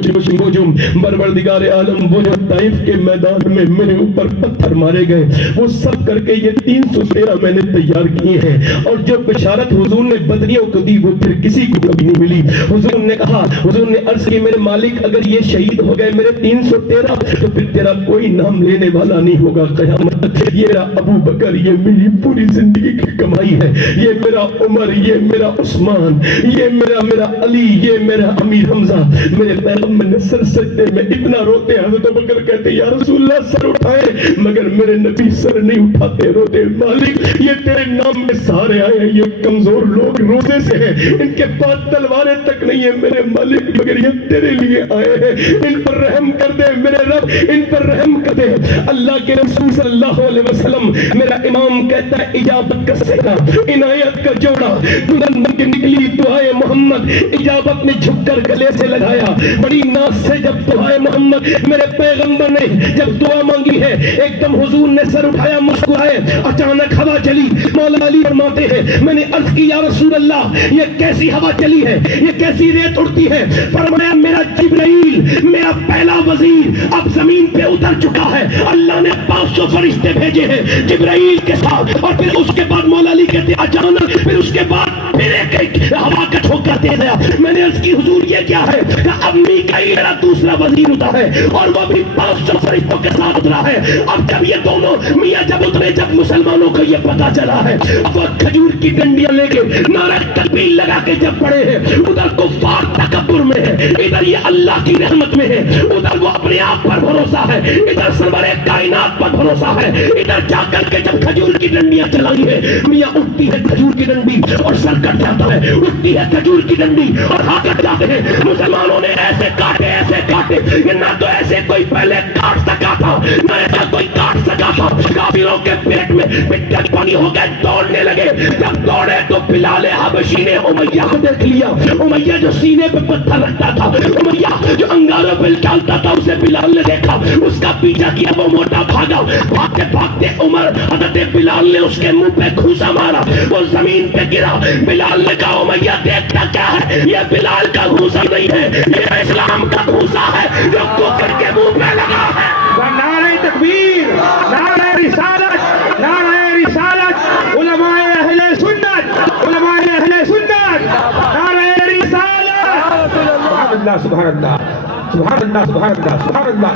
جو پروردگار عالم وہ جو طائف کے میدان میں میرے اوپر پتھر مارے گئے وہ سب کر کے یہ 313 میں نے تیار کیے ہیں. اور جو بشارت حضور نے بدریوں کو دی وہ پھر کسی کو کبھی نہیں ملی. حضور نے کہا، حضور نے عرض کی میرے مالک اگر یہ شہید ہو گئے میرے 313 تو پھر تیرا کوئی نام لینے والا نہیں ہوگا قیامت تک. یہ میرا ابو بکر، یہ میری پوری زندگی کی کمائی ہے، یہ میرا عمر، یہ میرا عثمان، یہ میرا علی، یہ میرا امیر حمزہ. میرے پیغمبر نے سر سجدے میں اتنا روتے، حضرت ابو بکر کہتے یا رسول اللہ سر اٹھائے، مگر میرے نبی سر نہیں اٹھاتے، روتے مالک یہ تیرے نام میں سارے آئے ہیں، یہ کمزور لوگ روزے سے ہیں، ان کے پاس تلواریں تک نہیں ہیں میرے مالک، مگر یہ تیرے لیے آئے ہیں، ان پر رحم کر دے میرے رب، ان پر رحم کر دے. اللہ کے رسول صلی اللہ علیہ وسلم، میرا امام کہتا ہے اجابت کا سینا، عنایت کا جوڑا، دلہن بن کے نکلی دعائے محمد، اجابت نے جھک کر گلے سے لگایا بڑی ناز سے. جب دعائے محمد میرے پیغمبر نے جب دعا مانگی ہے ایک دم حضور نے سر اٹھایا مسکرائے، اچانک ہوا چلی. مولا علی فرماتے ہیں میں نے عرض کی یا رسول اللہ یہ کیسی ہوا چلی ہے، یہ کیسی ریت اڑتی ہے؟ فرمایا میرا جبرائیل میرا پہلا وزیر اب زمین پہ اتر چکا ہے، اللہ نے 500 فرشتے بھیجے ہیں جبرائیل کے ساتھ. اور پھر اس کے بعد مولا علی کہتے اچانک پھر اس کے بعد پھر ایک ہوا کا جھونکا تیز آیا. میں نے عرض کی حضور یہ کیا ہے؟ کہ اب میکائیل میرا دوسرا وزیر اترا ہے اور وہ بھی 500 فرشتوں کے ساتھ اترا ہے. اب جب یہ دونوں میاں جب اترے، جب مسلمانوں کو یہ پتا چلا ہے، اب وہ کھجور کی ڈنڈیاں لے کے نعرہ تکبیر لگا کے جب پڑے ہیں، ادھر کفار تکبر میں ہے، ادھر یہ اللہ کی رحمت میں ہے، ادھر وہ اپنے آپ پر بھروسہ ہے، ادھر سرور کائنات پر بھروسہ ہے. ادھر جا کر کے جب کھجور کی ڈنڈیاں چلائی ہے، میاں اٹھتی ہے کھجور کی ڈنڈی اور سر کٹ جاتا ہے، اٹھتی ہے کھجور کی ڈنڈی اور ہاتھ کٹ جاتے ہیں. مسلمانوں نے ایسے کاٹے یہ نہ تو ایسے کوئی پہلے کاٹ سکا تھا نہ ایسا کوئی کاٹ سکا تھا. کافروں کے پیٹ میں مٹی پانی ہو گئے، دوڑنے لگے. جب دوڑے تو بلال حبشی نے امیہ کو دیکھ لیا، امیہ جو سینے پہ پتھر رکھتا تھا، امیہ جو انگاروں پہ ڈالتا تھا، اسے بلال نے دیکھا، اس کا پیچھا کیا، وہ موٹا بھاگا. بھاگتے بھاگتے عمر حضرت بلال نے اس کے منہ پہ گھوسا مارا، وہ زمین پہ گرا. بلال نے کہا امیہ دیکھتا کیا ہے؟ یہ بلال کا گھوسا نہیں ہے، یہ اسلام کا گھوسا ہے جو کفر کے منہ پہ لگا ہے. نعرہ تکبیر، نعرہ رسالت، نعرہ رسالت، علماء اہل سنت، علماء اہل سنت، نعرہ رسالت. سبحان اللہ سبحان اللہ سبحان اللہ سبحان اللہ سبحان اللہ.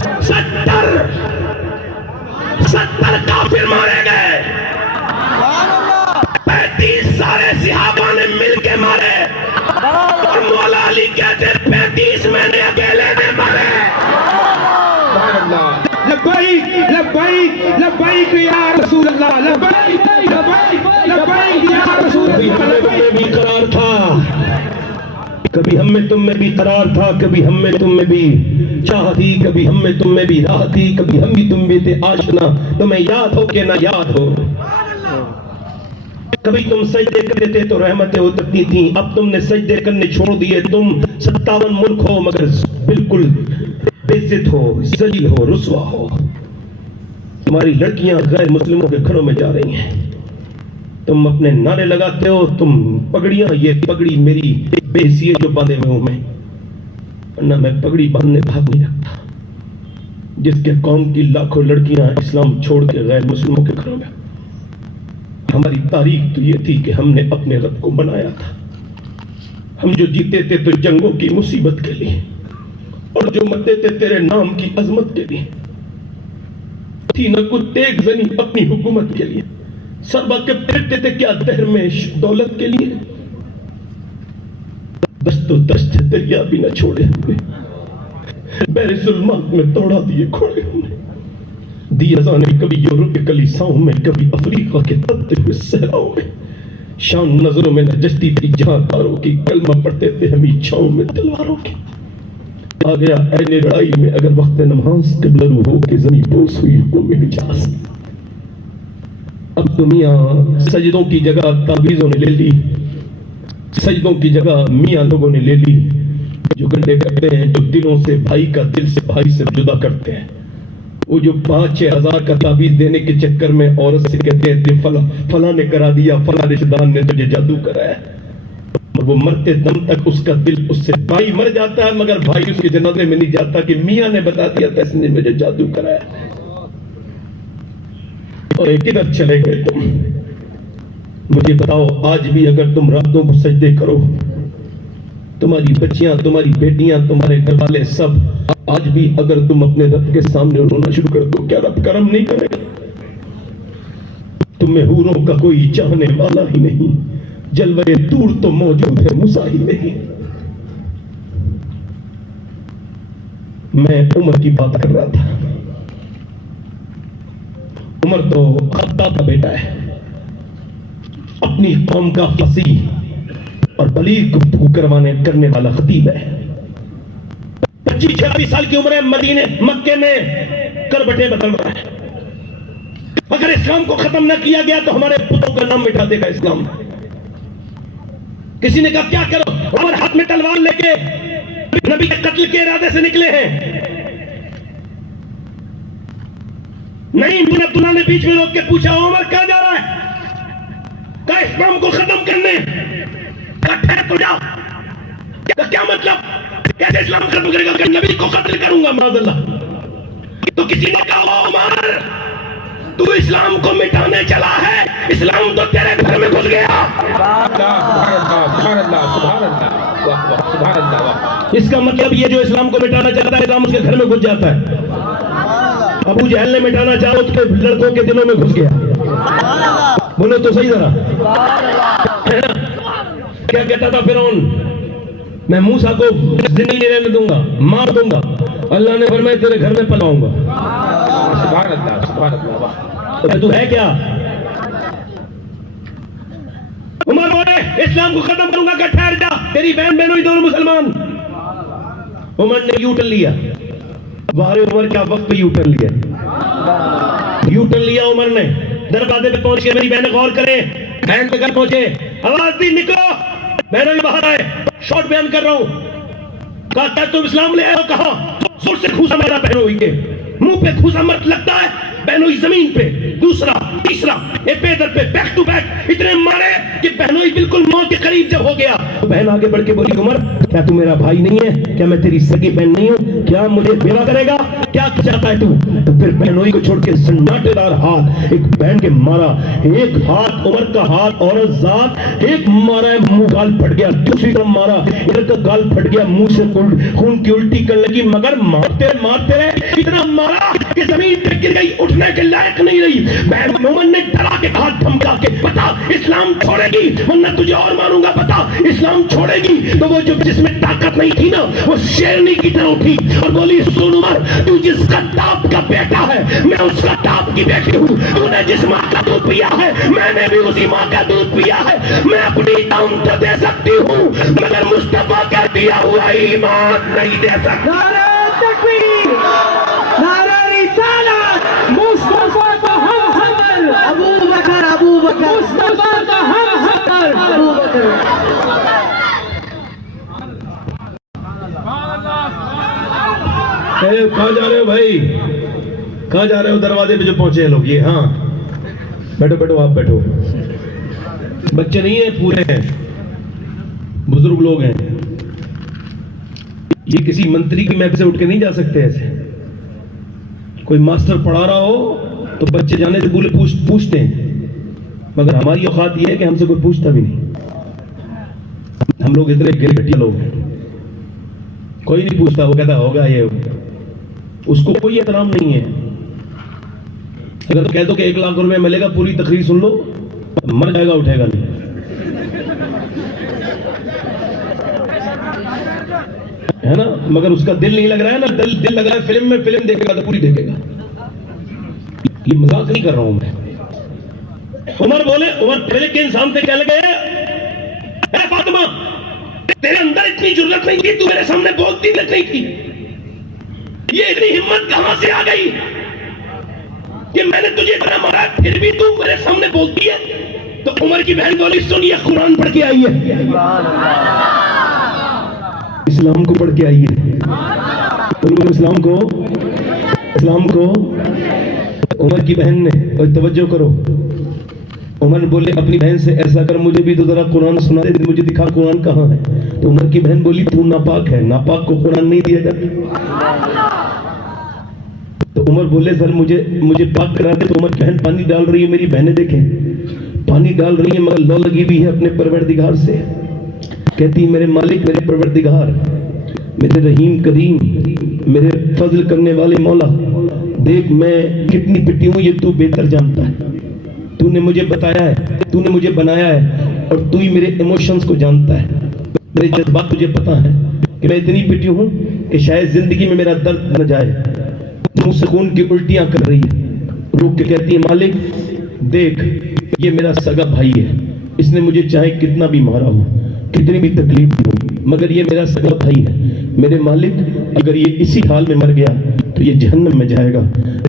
70 کافر مارے گئے، 35 سارے صحابہ نے مل کے مارے، اور مولا علی کہتے 35 میں نے اکیلے نے مارے. لبیک لبیک لبیک یا رسول اللہ، لبیک لبیک لبیک یا رسول اللہ. بھی قرار تھا کبھی ہم میں تم میں بھی قرار تھا، کبھی ہم میں تم میں بھی چاہ تھی، کبھی ہم میں تم میں بھی راہ تھی، کبھی ہم بھی تم میں تھے آشنا، تمہیں یاد ہو کہ نہ یاد ہو۔ کبھی تم سجدے کرتے تھے تو رحمتیں اترتی تھیں، اب تم نے سجدے کرنے چھوڑ دیے۔ تم 57 ملک ہو مگر بالکل بے عزت ہو، ذلیل ہو، رسوا ہو۔ تمہاری لڑکیاں غیر مسلموں کے گھروں میں جا رہی ہیں، تم اپنے نعرے لگاتے ہو، تم پگڑیاں، یہ پگڑی میری بے حیثیت جو باندھے ہوئے ہوں میں، ورنہ میں پگڑی باندھنے بھاگ نہیں رکھتا۔ جس کے قوم کی لاکھوں لڑکیاں اسلام چھوڑ کے غیر مسلموں کے گھروں میں۔ ہماری تاریخ تو یہ تھی کہ ہم نے اپنے رب کو بنایا تھا۔ ہم جو جیتے تھے تو جنگوں کی مصیبت کے لیے، اور جو مرتے تھے تیرے نام کی عظمت کے لیے۔ تھی نہ کچھ تیگ زنی اپنی حکومت کے لیے، سربا کے پھرتے تھے کیا دہر میں دولت کے لیے۔ دست و دشت دریا بھی نہ چھوڑے ہم نے، بحر ظلمات میں توڑا دیے کھوڑے ہم نے۔ دی اذانیں کبھی یورپ کے کلیساؤں میں، کبھی افریقہ کے تپتے ہوئے صحراؤں میں۔ شان نظروں میں نجستی تھی جہاں تاروں کی، کلمہ پڑھتے تھے ہم ہی چھاؤں میں تلواروں کی۔ آ گیا عین لڑائی میں اگر وقت نماز، قبلہ رو ہو کے زمین بوس ہوئی حکم حجاز۔ اب تو میاں سجدوں کی جگہ تعویذوں نے لے لی، سجدوں کی جگہ میاں لوگوں نے لے لی، جو گنڈے کرتے ہیں، جو دلوں سے بھائی کا دل سے بھائی سے جدا کرتے ہیں۔ وہ جو 5-6 ہزار کا تعویذ دینے کے چکر میں عورت سے کہتے ہیں فلاں نے کرا دیا، فلاں رشتہ دار نے تجھے جادو کرایا، اور وہ مرتے دم تک اس کا دل اس سے، بھائی مر جاتا ہے مگر بھائی اس کے جنازے میں نہیں جاتا کہ میاں نے بتا دیا تھا اس نے مجھے جادو کرایا۔ اور کدھر چلے گئے تم؟ مجھے بتاؤ، آج بھی اگر تم راتوں کو سجدے کرو، تمہاری بچیاں، تمہاری بیٹیاں، تمہارے گھر والے سب، آج بھی اگر تم اپنے رب کے سامنے رونا شروع کر دو، کیا رب کرم نہیں کرے گا؟ تم میں حوروں کا کوئی چاہنے والا ہی نہیں، جلوے دور تو موجود ہے مساحی نہیں۔ میں عمر کی بات کر رہا تھا۔ عمر تو خطاب کا بیٹا ہے، اپنی قوم کا فصیح اور بلیغ گفتگو کرنے والا خطیب ہے۔ 25-26 سال کی عمر ہے، مدینے مکے میں کربٹیں بدل رہا ہے۔ اگر اسلام کو ختم نہ کیا گیا تو ہمارے پتوں کا نام مٹا دے گا اسلام۔ کسی نے کہا کیا کرو؟ عمر ہاتھ میں تلوار لے کے نبی کے قتل کے ارادے سے نکلے ہیں۔ نہیں، ابن عبداللہ نے بیچ میں روک کے پوچھا عمر کہاں جا رہا ہے؟ کہا اسلام کو ختم کرنے۔ کہا ٹھہر تو جا۔ کیا مطلب؟ کیسے اسلام ختم کرے گا؟ کہ نبی کو قتل کروں گا معاذ اللہ۔ تو کسی نے کہا عمر تو اسلام کو مٹانے چلا ہے، اسلام تو تیرے گھر میں گھس گیا۔ اس کا مطلب یہ جو اسلام کو مٹانا چاہتا ہے اسلام اس کے گھر میں گھس جاتا ہے۔ ابو جہل نے مٹانا چاہا اس کے لڑکوں کے دلوں میں گھس گیا۔ بولو تو صحیح ذرا۔ کیا کہتا تھا فرعون؟ میں موسیٰ کو زندگی نہیں رہنے دوں گا، مار دوں گا۔ اللہ نے فرمایا تیرے گھر میں پلاؤں گا۔ سبحان اللہ، سبحان اللہ۔ تو ہے کیا؟ عمر بولے اسلام کو ختم کروں گا کہ ٹھہر جا، تیری بہن بہنوں ہی دونوں مسلمان۔ عمر نے یو ٹرن لیا۔ وارے عمر کیا وقت پہ یو ٹرن لیا؟ یو ٹرن لیا عمر نے۔ دروازے پہ پہنچ کے میری بہنیں غور کریں، بہن کے گھر پہنچے، آواز دی نکلو، بہنوں نے باہر آئے، شارٹ بیان کر رہا ہوں۔ کہا کیا تم اسلام لے آئے ہو؟ کہا زور سے کھوسا میرا بہنوں ہی کے منہ پہ، کھوسا مرد لگتا ہے بہنوں ہی زمین پہ، دوسرا تیسرا ایک پہ در پہ، بیک ٹو بیک اتنے مارے کہ بہنوں ہی بالکل موت کے قریب جب ہو گیا تو بہن آگے بڑھ کے بولی عمر کیا تو میرا بھائی نہیں ہے؟ کیا میں تیری سگی بہن نہیں ہوں؟ کیا مجھے بیوہ کرے گا؟ کیا چاہتا ہے تو؟ تو پھر بہنوئی کو چھوڑ کے سناٹے دار ہاتھ ایک بہن کے مارا، ایک ہاتھ عمر کا ہاتھ عورت ذات، ایک مارا ہے منہ گال پھٹ گیا، دوسری طرف مارا ادھر کا گال پھٹ گیا، منہ سے خون کی الٹی کرنے لگی، مگر مارتے مارتے رہے، اتنا مارا کہ زمین پہ گر گئی، اٹھ پوچھنے کے لائق نہیں رہی. عمر نے ڈرا کے کہا دھمکا کے, بتا اسلام چھوڑے گی ورنہ تجھے اور ماروں گا, بتا اسلام چھوڑے گی. تو وہ جو جس میں طاقت نہیں تھی نا وہ شیرنی کی طرح اٹھی اور بولی سن عمر, تو جس خطاب کا بیٹا ہے میں اس خطاب کی بیٹی ہوں. تو نے جس ماں کا دودھ پیا ہے میں نے بھی اسی ماں کا دودھ پیا ہے. میں اپنی دم تو دے سکتی ہوں مگر مصطفیٰ کا دیا ہوا ایمان نہیں دے سکتا. نعرہ تکبیر, نعرہ رسالت, مصطفیٰ کا ہم حمل, ابو بکر, مصطفیٰ کا ہم حمل, ابو بکر. کہاں جا رہے ہو بھائی, کہاں جا رہے ہو؟ دروازے پہ جو پہنچے ہیں لوگ یہ. ہاں بیٹھو بیٹھو, آپ بیٹھو. بچے نہیں ہیں, پورے ہیں, بزرگ لوگ ہیں. یہ کسی منتری کی محفل سے اٹھ کے نہیں جا سکتے ایسے. کوئی ماسٹر پڑھا رہا ہو تو بچے جانے سے پورے پوچھتے ہیں, مگر ہماری اوقات یہ ہے کہ ہم سے کوئی پوچھتا بھی نہیں. ہم لوگ اتنے گھر گھٹیا لوگ ہیں, کوئی نہیں پوچھتا. وہ کہتا ہوگا یہ, اس کو کوئی احترام نہیں ہے. اگر تو کہہ دو کہ 1 لاکھ روپے ملے گا, پوری تقریر سن لو, مر جائے گا, اٹھے گا نہیں. ہے نا, مگر اس کا دل نہیں لگ رہا ہے نا. دل لگ رہا ہے فلم میں, فلم دیکھے گا تو پوری دیکھے گا. یہ مذاق نہیں کر رہا ہوں میں. عمر بولے, عمر پہلے کے انسان تھے, کہنے لگے اے فاطمہ تیرے اندر اتنی جرت نہیں تھی, تو میرے سامنے بولتی نہیں تھی. یہ اتنی ہمت کہاں سے آ گئی کہ میں نے تجھے اتنا مارا پھر بھی تو میرے سامنے بولتی ہے؟ تو عمر کی بہن بولی سن, یہ قرآن پڑھ کے آئی ہے, اسلام کو پڑھ کے آئی ہے. اسلام کو عمر کی بہن نے, اور توجہ کرو, عمر بولے اپنی بہن سے ایسا کر مجھے بھی تو ذرا قرآن سنا دے, مجھے دکھا قرآن کہاں ہے. تو عمر کی بہن بولی تو ناپاک ہے, ناپاک کو قرآن نہیں دیا جاتا. تو عمر بولے سر مجھے پاک کرا دے. تو عمر کی بہن پانی ڈال رہی ہے, میری بہنیں دیکھیں پانی ڈال رہی ہیں مگر لو لگی بھی ہے اپنے پروردگار سے. کہتی میرے مالک, میرے پروردگار, میرے رحیم کریم, میرے فضل کرنے والے مولا, دیکھ میں کتنی پٹی ہوں, یہ تو بہتر جانتا ہے. تو نے مجھے بتایا ہے, تو نے مجھے بنایا ہے, اور تو ہی میرے ایموشنز کو جانتا ہے, میرے جذبات تجھے پتا ہے کہ میں اتنی پٹی ہوں کہ شاید زندگی میں میرا درد نہ جائے. منہ سے خون کی الٹیاں کر رہی ہے. روک کے کہتی ہے مالک دیکھ یہ میرا سگا بھائی ہے, اس نے مجھے چاہے کتنا بھی مارا ہو, کتنی بھی تکلیف ہو, مگر یہ میرا سگا بھائی ہے. میرے مالک اگر یہ اسی حال میں مر گیا تو یہ جہنم میں جائے گا.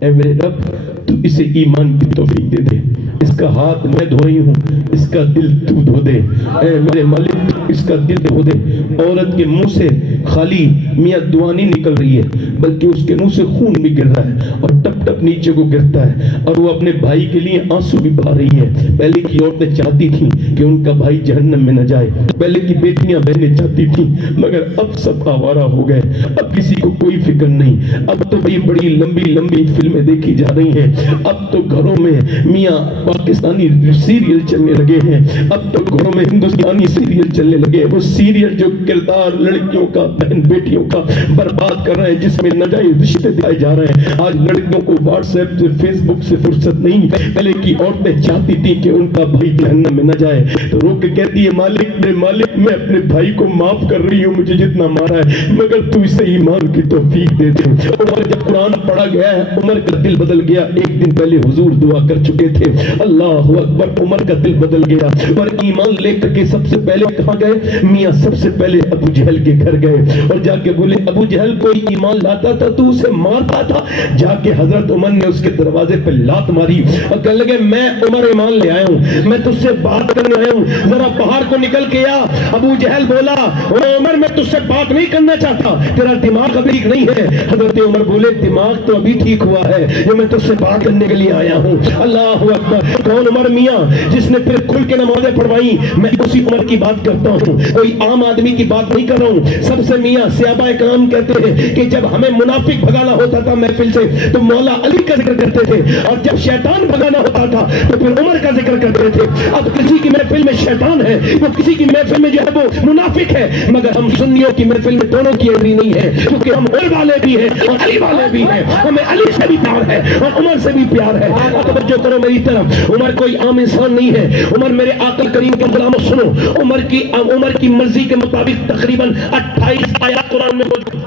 اے میرے رب تو اسے ایمان کی توفیق دے دے. اس کا ہاتھ میں دھو رہی ہوں, اس کا دل تو دھو دے. اے میرے مالک اس کا دل دھو دے. عورت کے منہ سے خالی میاں دعا نہیں نکل رہی ہے بلکہ اس کے منہ سے خون بھی گر رہا ہے اور ٹپ ٹپ نیچے کو گرتا ہے, اور وہ اپنے بھائی کے لیے آنسو بھی بہا رہی ہے. پہلے کی عورتیں چاہتی تھیں کہ ان کا بھائی جہنم میں نہ جائے, پہلے کی بیٹیاں بہنیں چاہتی تھیں, مگر اب سب آوارہ ہو گئے, اب کسی کو کوئی فکر نہیں. اب تو بڑی لمبی فلمیں دیکھی جا رہی ہیں, اب تو گھروں میں میاں پاکستانی سیریل چلنے لگے ہیں, اب تو گھروں میں ہندوستانی سیریل چلنے لگے. وہ سیریل جو کردار لڑکیوں کا, بہن بیٹیوں کا برباد کر رہے ہیں, جس میں ناجائز رشتے دکھائے جا رہے ہیں. آج لڑکیوں کو واٹس ایپ سے, فیس بک سے فرصت نہیں. پہلے کی عورتیں چاہتی تھی کہ ان کا بھائی جہنم میں نہ جائے, تو رو کے کہتی ہے مالک میں اپنے بھائی کو معاف کر رہی ہوں, مجھے جتنا مارا ہے, مگر تو اسے ایمان کی توفیق دے دے. عمر جب قرآن پڑھا گیا ہے عمر کا دل بدل گیا. ایک دن پہلے حضور دعا کر چکے تھے, اللہ اکبر, عمر کا دل بدل گیا. اور ایمان لے کر کے سب سے پہلے کہاں گئے میاں؟ سب سے پہلے ابو جہل کے گھر گئے اور جا کے بولے ابو جہل کوئی ایمان لاتا تھا تو اسے مارتا تھا. جا کے حضرت عمر نے اس کے دروازے پہ لات ماری اور کہنے لگے میں عمر ایمان لے آیا ہوں, میں تجھ سے بات کرنے آیا ہوں, ذرا باہر کو نکل کے آ. ابو جہل بولا عمر میں تجھ سے بات نہیں کرنا چاہتا, تیرا دماغ ابھی ٹھیک نہیں ہے. حضرت عمر بولے دماغ تو ابھی ٹھیک ہوا ہے جو میں تجھ سے بات کرنے کے لیے آیا ہوں. اللہ اکبر. کون عمر میاں جس نے پھر کھل کے نمازیں پڑھوائی؟ میں اسی عمر کی بات کرتا ہوں, کوئی عام آدمی کی بات نہیں کر رہا ہوں. سب سے میاں صحابہ کرام کہتے ہیں کہ جب ہمیں منافق بھگانا ہوتا تھا محفل سے تو مولا علی کا ذکر کرتے تھے، اور جب شیطان بھگانا ہوتا تھا تو پھر عمر کا ذکر کرتے تھے۔ اب کسی کی محفل میں شیطان ہے، وہ کسی کی محفل میں جو ہے وہ منافق ہے، مگر ہم سنیوں کی محفل میں دونوں کی انٹری نہیں ہے، کیونکہ ہم عمر والے بھی ہیں اور علی والے بھی ہیں، ہمیں علی سے بھی پیار ہے اور عمر سے بھی پیار ہے۔ توجہ کرو میری طرف، عمر کوئی عام انسان نہیں ہے، عمر میرے آقا کریم کے غلاموں سنو، عمر کی مرضی کے مطابق تقریباً 28 آیات قرآن میں موجود ہیں،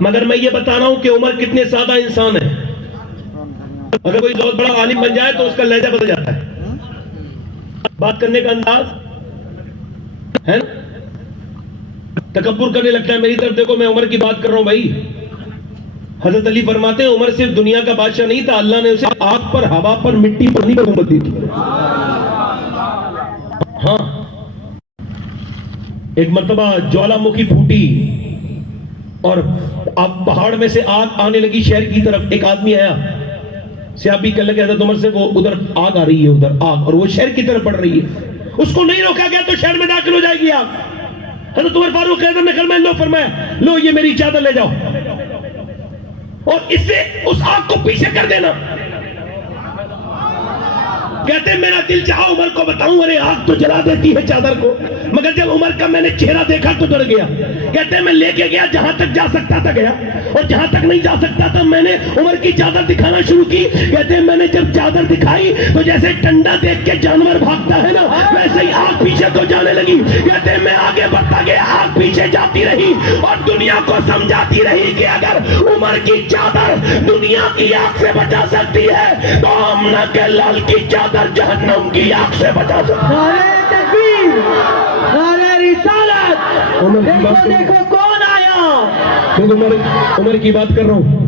مگر میں یہ بتا رہا ہوں کہ عمر کتنے سادہ انسان ہے۔ اگر کوئی بہت بڑا عالم بن جائے تو اس کا لہجہ بدل جاتا ہے، بات کرنے کا انداز ہے نا، تکبر کرنے لگتا ہے۔ میری طرف دیکھو، میں عمر کی بات کر رہا ہوں بھائی۔ حضرت علی فرماتے ہیں عمر صرف دنیا کا بادشاہ نہیں تھا، اللہ نے اسے آگ پر، ہوا پر، مٹی پر نہیں حکومت دی تھی۔ ہاں، ایک مرتبہ جوالا مکھی پھوٹی اور پہاڑ میں سے آگ آنے لگی شہر کی طرف۔ ایک آدمی آیا، صحابی کہنے لگے حضرت عمر سے وہ ادھر آگ آ رہی ہے، ادھر آگ، اور وہ شہر کی طرف پڑ رہی ہے۔ اس کو نہیں روکا گیا تو شہر میں داخل ہو جائے گی آگ۔ حضرت عمر فاروق اعظم نے فرمایا، لو، فرمایا لو یہ میری چادر لے جاؤ اور اس سے اس آگ کو پیچھے کر دینا۔ کہتے ہیں میرا دل چاہا عمر کو بتاؤں، ارے آگ تو جلا دیتی ہے چادر کو، مگر جب عمر کا میں نے چہرہ دیکھا تو ڈر گیا۔ کہتے ہیں میں لے کے گیا، جہاں تک جا سکتا تھا گیا، اور جہاں تک نہیں جا سکتا تھا میں نے عمر کی چادر دکھانا شروع کی۔ کہتے ہیں میں نے جب چادر دکھائی تو جیسے ٹنڈا دیکھ کے جانور بھاگتا ہے نا، ویسے ہی آگ پیچھے تو جانے لگی۔ کہتے ہیں میں آگے بڑھتا گیا، آگ پیچھے جاتی رہی اور دنیا کو سمجھاتی رہی کہ اگر عمر کی چادر دنیا کی آگ سے بچا سکتی ہے تو آمنہ کے لال کی چادر جہنم کی آگ سے بچا سکتی ہے۔ نعرہ تکبیر، نعرہ رسالت، دیکھو دیکھو کون آیا۔ عمر کی بات کر رہا ہوں۔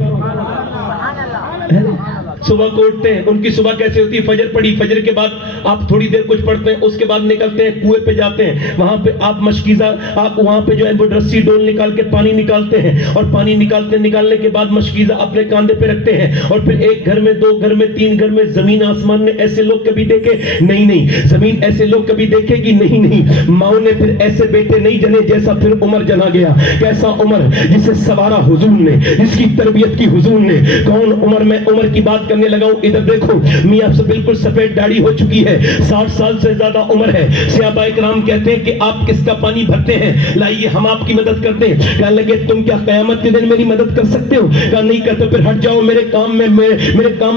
صبح کو اٹھتے ہیں، ان کی صبح کیسے ہوتی ہے؟ فجر پڑی، فجر کے بعد آپ تھوڑی دیر کچھ پڑھتے ہیں، اس کے بعد نکلتے ہیں کنویں پہ جاتے ہیں، وہاں پہ آپ مشکیزہ، آپ وہاں پہ جو ہے وہ رسی ڈول نکال کے پانی نکالتے ہیں، اور پانی نکالنے کے بعد مشکیزہ اپنے کاندھے پہ رکھتے ہیں، اور پھر ایک گھر میں، دو گھر میں، تین گھر میں، زمین آسمان نے ایسے لوگ کبھی دیکھے نہیں، زمین ایسے لوگ کبھی دیکھے گی نہیں، ماؤں نے پھر ایسے بیٹے نہیں جنے جیسا پھر عمر جنا گیا۔ کیسا عمر جسے سوارا حضور نے، جس کی تربیت کی حضور نے۔ کون عمر؟ میں عمر کی بات کرنے لگا ہوں۔ ادھر دیکھو، میاں سے بالکل سفید داڑھی ہو چکی ہے، 60 سال سے زیادہ عمر ہے۔ صحابہ کرام کہتے ہیں کہ آپ کس کا پانی بھرتے ہیں؟ لائیے ہم آپ کی مدد کرتے ہیں۔ کہنے لگے تم کیا قیامت کے دن میری مدد کر سکتے ہو؟ کہا نہیں کرتے، پھر ہٹ جاؤ، میرے کام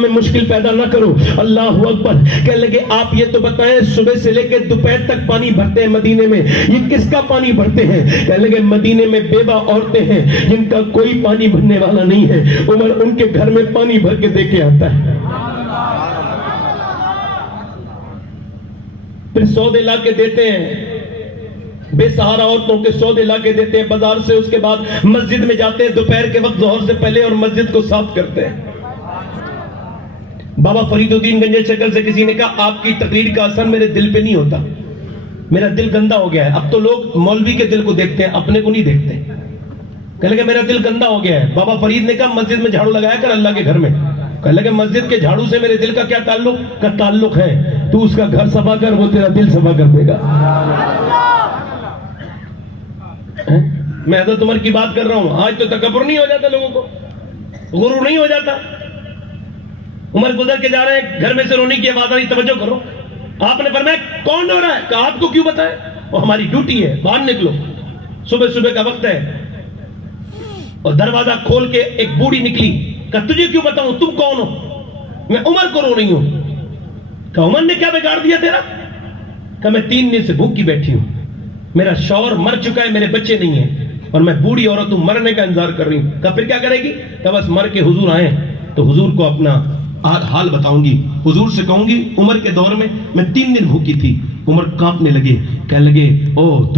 میں مشکل پیدا نہ کرو۔ اللہ اکبر۔ کہنے لگے آپ یہ تو بتائیں، صبح سے لے کے دوپہر تک پانی بھرتے ہیں مدینے میں، یہ کس کا پانی بھرتے ہیں؟ کہنے لگے مدینے میں بیوہ عورتیں ہیں جن کا کوئی پانی بھرنے والا نہیں ہے، عمر ان کے گھر میں پانی بھر کے دے کے آتا ہے۔ پھر سودے لا کے دیتے ہیں، بے سہارا عورتوں کے سودے لا کے دیتے ہیں بازار سے، اس کے بعد مسجد میں جاتے ہیں دوپہر کے وقت ظہر سے پہلے اور مسجد کو صاف کرتے ہیں۔ بابا فرید الدین گنجے شکل سے کسی نے کہا آپ کی تقریر کا اثر میرے دل پہ نہیں ہوتا، میرا دل گندا ہو گیا ہے۔ اب تو لوگ مولوی کے دل کو دیکھتے ہیں، اپنے کو نہیں دیکھتے۔ کہنے لگے میرا دل گندا ہو گیا ہے۔ بابا فرید نے کہا مسجد میں جھاڑو لگایا کر اللہ کے گھر میں۔ کہنے لگے مسجد کے جھاڑو سے میرے دل کا کیا تعلق؟ کا تعلق ہے تو اس کا گھر صفا کر، وہ تیرا دل صفا کر دے گا۔ میں حضرت عمر کی بات کر رہا ہوں۔ آج تو تکبر نہیں ہو جاتا لوگوں کو، غرور نہیں ہو جاتا۔ عمر گزر کے جا رہے ہیں، گھر میں سے رونے کی آواز آئی، توجہ کرو۔ آپ نے فرمایا کون رو رہا ہے؟ کہا آپ کو کیوں بتائیں، وہ ہماری ڈیوٹی ہے، باہر نکلو، صبح صبح کا وقت ہے۔ اور دروازہ کھول کے ایک بوڑھی نکلی، کہا تجھے کیوں بتاؤں، تم کون ہو؟ میں عمر کو رو رہی ہوں۔ کہا عمر نے کیا بگاڑ دیا تیرا؟ کہا میں 3 دن سے بھوکی بیٹھی ہوں، میرا شوہر مر چکا ہے، میرے بچے نہیں ہیں، اور میں بوڑھی عورت ہوں، مرنے کا انتظار کر رہی ہوں۔ کہا پھر کیا کرے گی؟ کہا بس مر کے حضور آئیں تو حضور کو اپنا حال بتاؤں گی، حضور سے کہوں گی عمر کے دور میں 3 دن بھوکی تھی۔ عمر کانپنے لگے، کہنے لگے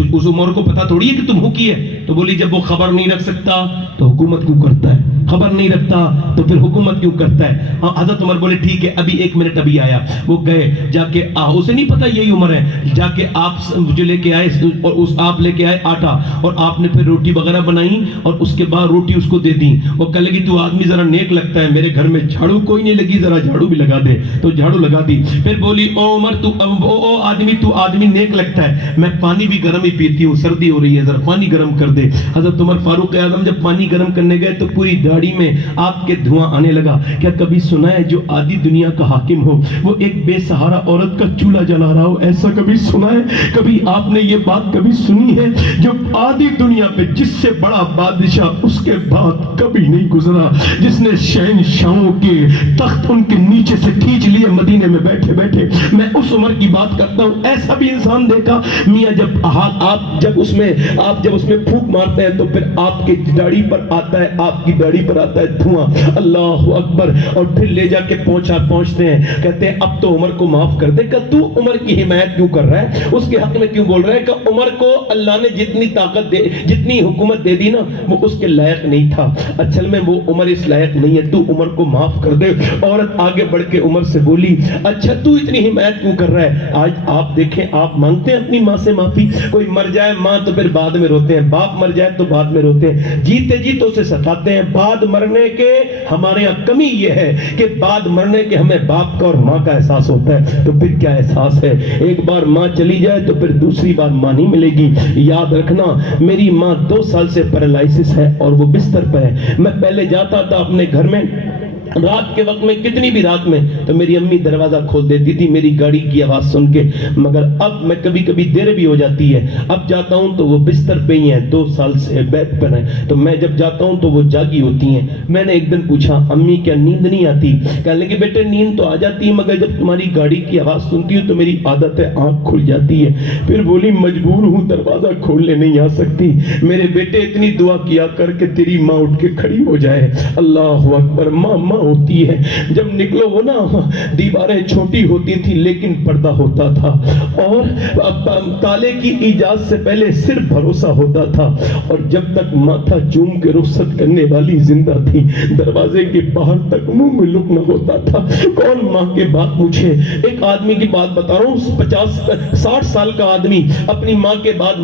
اس عمر کو پتا تھوڑی ہے کہ تم بھوکی ہے؟ تو بولی جب وہ خبر نہیں رکھ سکتا تو حکومت کیوں کرتا ہے، خبر نہیں رکھتا تو پھر حکومت کیوں کرتا ہے؟ حضرت عمر بولے ٹھیک ہے ابھی 1 منٹ ابھی آیا۔ وہ گئے، جا کے اسے نہیں پتا یہی عمر ہے، جا کے آپ جو لے کے آئے، اور آپ لے کے آئے آٹا، اور آپ نے پھر روٹی وغیرہ بنائی اور اس کے بعد روٹی اس کو دے دی۔ وہ کہنے لگی تو آدمی ذرا نیک لگتا ہے، میرے گھر میں جھاڑو کوئی نہیں لگی، ذرا جھاڑو بھی لگا دے۔ تو جھاڑو لگا دی. پھر بولی او عمر او آدمی نیک لگتا ہے, میں پانی بھی گرم ہی پیتی ہوں, سردی ہو رہی ہے, ذرا پانی گرم کر دے. حضرت عمر فاروق اعظم جب پانی گرم کرنے گئے تو پوری داڑھی میں آپ کے دھواں آنے لگا. کیا کبھی سنا ہے جو آدھی دنیا کا حاکم ہو وہ ایک بے سہارا عورت کا چولہا جلا رہا ہو؟ ایسا کبھی سنا ہے؟ کبھی آپ نے یہ بات کبھی سنی ہے؟ جو آدھی دنیا پہ جس سے بڑا بادشاہ اس کے بعد کبھی نہیں گزرا, جس نے شہنشاہوں کے تخت ان کے نیچے سے کھینچ لیے مدینے میں بیٹھے بیٹھے. میں اس عمر کی بات کرتا ہوں. ایسا بھی انسان دیکھا میاں آپ جب اس میں پھونک مارتے ہیں تو پھر آپ کی داڑھی پر آتا ہے دھواں. اللہ اکبر. اور پھر لے جا کے پہنچتے ہیں, کہتے ہیں اب تو عمر کو معاف کر دے. کہ تو عمر کی حمایت کیوں کر رہا ہے, اس کے حق میں کیوں بول رہا ہے؟ کہ عمر کو اللہ نے جتنی طاقت جتنی حکومت دے دی نا وہ اس کے لائق نہیں تھا. اصل میں وہ عمر اس لائق نہیں ہے, تو عمر کو معاف کر دے. عورت آگے بڑھ کے عمر سے بولی اچھا تو اتنی حمایت کیوں کر رہا ہے؟ آج آپ دیکھیں, آپ مانگتے ہیں اپنی ماں سے معافی. کوئی مر جائے ماں تو پھر بعد میں روتے ہیں, باپ مر جائے تو بعد میں روتے ہیں, جیتے جی تو اسے ستاتے ہیں. بعد مرنے کے ہمارے یہاں کمی یہ ہے کہ بعد مرنے کے ہمیں باپ کا اور ماں کا احساس ہوتا ہے. تو پھر کیا احساس ہے؟ ایک بار ماں چلی جائے تو پھر دوسری بار ماں نہیں ملے گی. یاد رکھنا میری ماں 2 سال سے پیرالائسس ہے اور وہ بستر پہ ہے. میں پہلے جاتا تھا اپنے گھر میں رات کے وقت میں, کتنی بھی رات میں, تو میری امی دروازہ کھول دیتی تھی میری گاڑی کی آواز سن کے. مگر اب میں کبھی کبھی دیر بھی ہو جاتی ہے, اب جاتا ہوں تو وہ بستر پہ ہی ہیں, 2 سال سے بیڈ پر ہیں. تو میں جب جاتا ہوں تو وہ جاگی ہوتی ہیں. میں نے ایک دن پوچھا امی کیا نیند نہیں آتی؟ کہنے لگے بیٹے نیند تو آ جاتی ہے مگر جب تمہاری گاڑی کی آواز سنتی ہوں تو میری عادت ہے آنکھ کھل جاتی ہے. پھر بولی مجبور ہوں, دروازہ کھولنے نہیں آ سکتی. میرے بیٹے اتنی دعا کیا کر کے تیری ماں اٹھ کے کھڑی ہو جائے. اللہ اکبر. ماں ہوتی ہے. جب نکلو وہ نا دیواریں چھوٹی ہوتی تھی لیکن پردہ ہوتا تھا, اور تالے کی ایجاد سے پہلے صرف بھروسہ ہوتا تھا. اور جب تک ماتھا چوم کے رخصت کرنے والی زندہ تھی دروازے کے باہر تک منہ میں لکنا ہوتا تھا. کون ماں کے بات پوچھے؟ ایک آدمی کی بات بتا رہا ہوں, 50-60 سال کا آدمی اپنی ماں کے بعد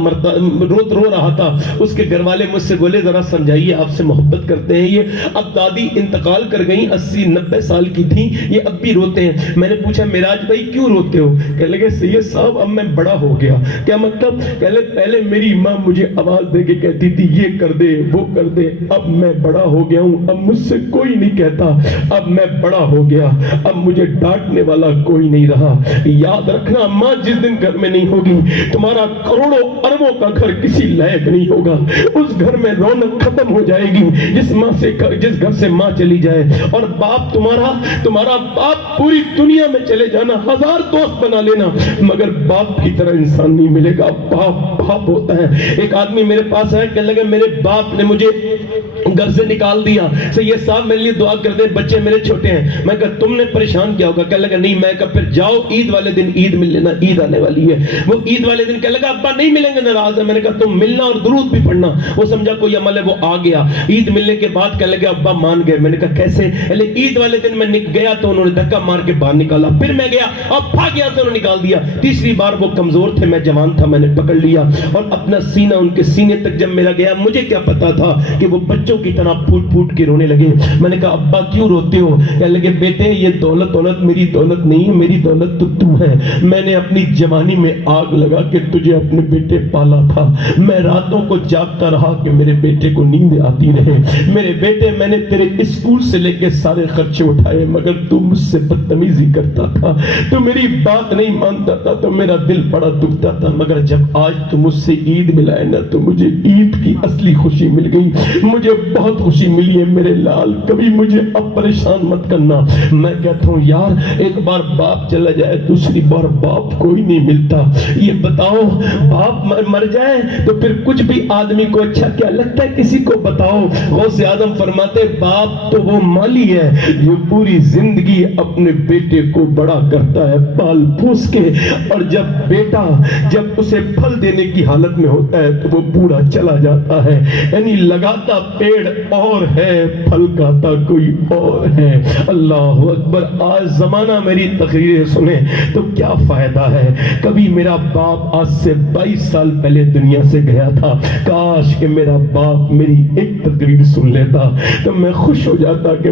رو رہا تھا. اس کے گھر والے مجھ سے بولے ذرا سمجھائیے, آپ سے محبت کرتے ہیں یہ. اب دادی انتقال کر گئی, 80-90 سال کی تھی, یہ اب بھی روتے ہیں. میں نے پوچھا معراج بھائی کیوں روتے ہو؟ کہنے لگے سید صاحب اب میں بڑا ہو گیا. کیا مطلب؟ کہنے پہلے میری ماں مجھے آواز دے کے کہتی تھی یہ کر دے وہ کر دے, اب میں بڑا ہو گیا ہوں, اب مجھ سے کوئی نہیں کہتا, اب میں بڑا ہو گیا, اب مجھے ڈانٹنے والا کوئی نہیں رہا. یاد رکھنا ماں جس دن گھر میں نہیں ہوگی تمہارا کروڑوں اربوں کا گھر کسی لائق نہیں ہوگا. اس گھر میں رونق ختم ہو جائے گی جس گھر سے ماں چلی جائے. اور باپ تمہارا باپ پوری دنیا میں چلے جانا, 1000 دوست بنا لینا, مگر باپ کی طرح انسان نہیں ملے گا. باپ ہوتا ہے. ایک آدمی میرے پاس ہے, کہنے لگا میرے باپ نے مجھے گھر سے نکال دیا, سید صاحب میرے لیے دعا کر دیں, بچے میرے چھوٹے ہیں. میں کہا تم نے پریشان کیا ہوگا؟ کہنے لگا نہیں. میں کہا پھر جاؤ عید والے دن عید مل لینا, عید آنے والی ہے. وہ عید والے دن کہنے لگا ابا نہیں ملیں گے, ناراض ہے. میں نے کہا تم ملنا اور درود بھی پڑھنا. وہ سمجھا کوئی عمل ہے, وہ آ گیا. عید ملنے کے بعد کہنے لگا ابا مان گئے. میں نے کہا کیسے؟ عید والے دن میں گیا تو انہوں نے دھکا مار کے باہر نکالا, پھر میں گیا اور بھاگ گیا تو انہوں نے نکال دیا. تیسری بار وہ کمزور تھے, میں جوان تھا, میں نے پکڑ لیا اور اپنا سینہ ان کے سینے تک جب میرا گیا, مجھے کیا پتا تھا کہ وہ بچوں کی طرح پھوٹ پھوٹ کے رونے لگے. میں نے کہا ابا کیوں روتے ہو؟ کہنے لگے بیٹے یہ دولت میری دولت نہیں ہے, میری دولت تو ہے. میں نے اپنی جوانی میں آگ لگا کے تجھے اپنے بیٹے پالا تھا. میں راتوں کو جاگتا رہا کہ میرے بیٹے کو نیند آتی رہے. میرے بیٹے میں نے تیرے اسکول سے لے کے سارے خرچے اٹھائے, مگر تو مجھ سے بدتمیزی کرتا تھا, تو میری بات نہیں مانتا تھا, تو میرا دل بڑا دکھتا تھا. مگر جب آج تو مجھ سے عید ملائے نا تو مجھے عید کی اصلی خوشی مل گئی. مجھے بہت خوشی ملی ہے میرے لال, کبھی مجھے اب پریشان مت کرنا. میں کہتا ہوں یار ایک بار باپ چلا جائے دوسری بار باپ کوئی نہیں ملتا. یہ بتاؤ باپ مر جائے تو پھر کچھ بھی آدمی کو اچھا کیا لگتا ہے؟ کسی کو بتاؤ. غوث اعظم فرماتے باپ تو وہ مالی ہے جو پوری زندگی اپنے بیٹے کو بڑا کرتا ہے پال پوس کے, اور جب بیٹا جب اسے پھل دینے کی حالت میں ہوتا ہے تو وہ بوڑھا چلا جاتا ہے. یعنی لگاتا پیڑ اور ہے, پھل کھاتا کوئی اور ہے. اللہ اکبر. آج زمانہ میری تقریریں سنے تو کیا فائدہ ہے؟ کبھی میرا باپ آج سے 22 سال پہلے دنیا سے گیا تھا, کاش کہ میرا باپ میری ایک تقریر سن لیتا تو میں خوش ہو جاتا کہ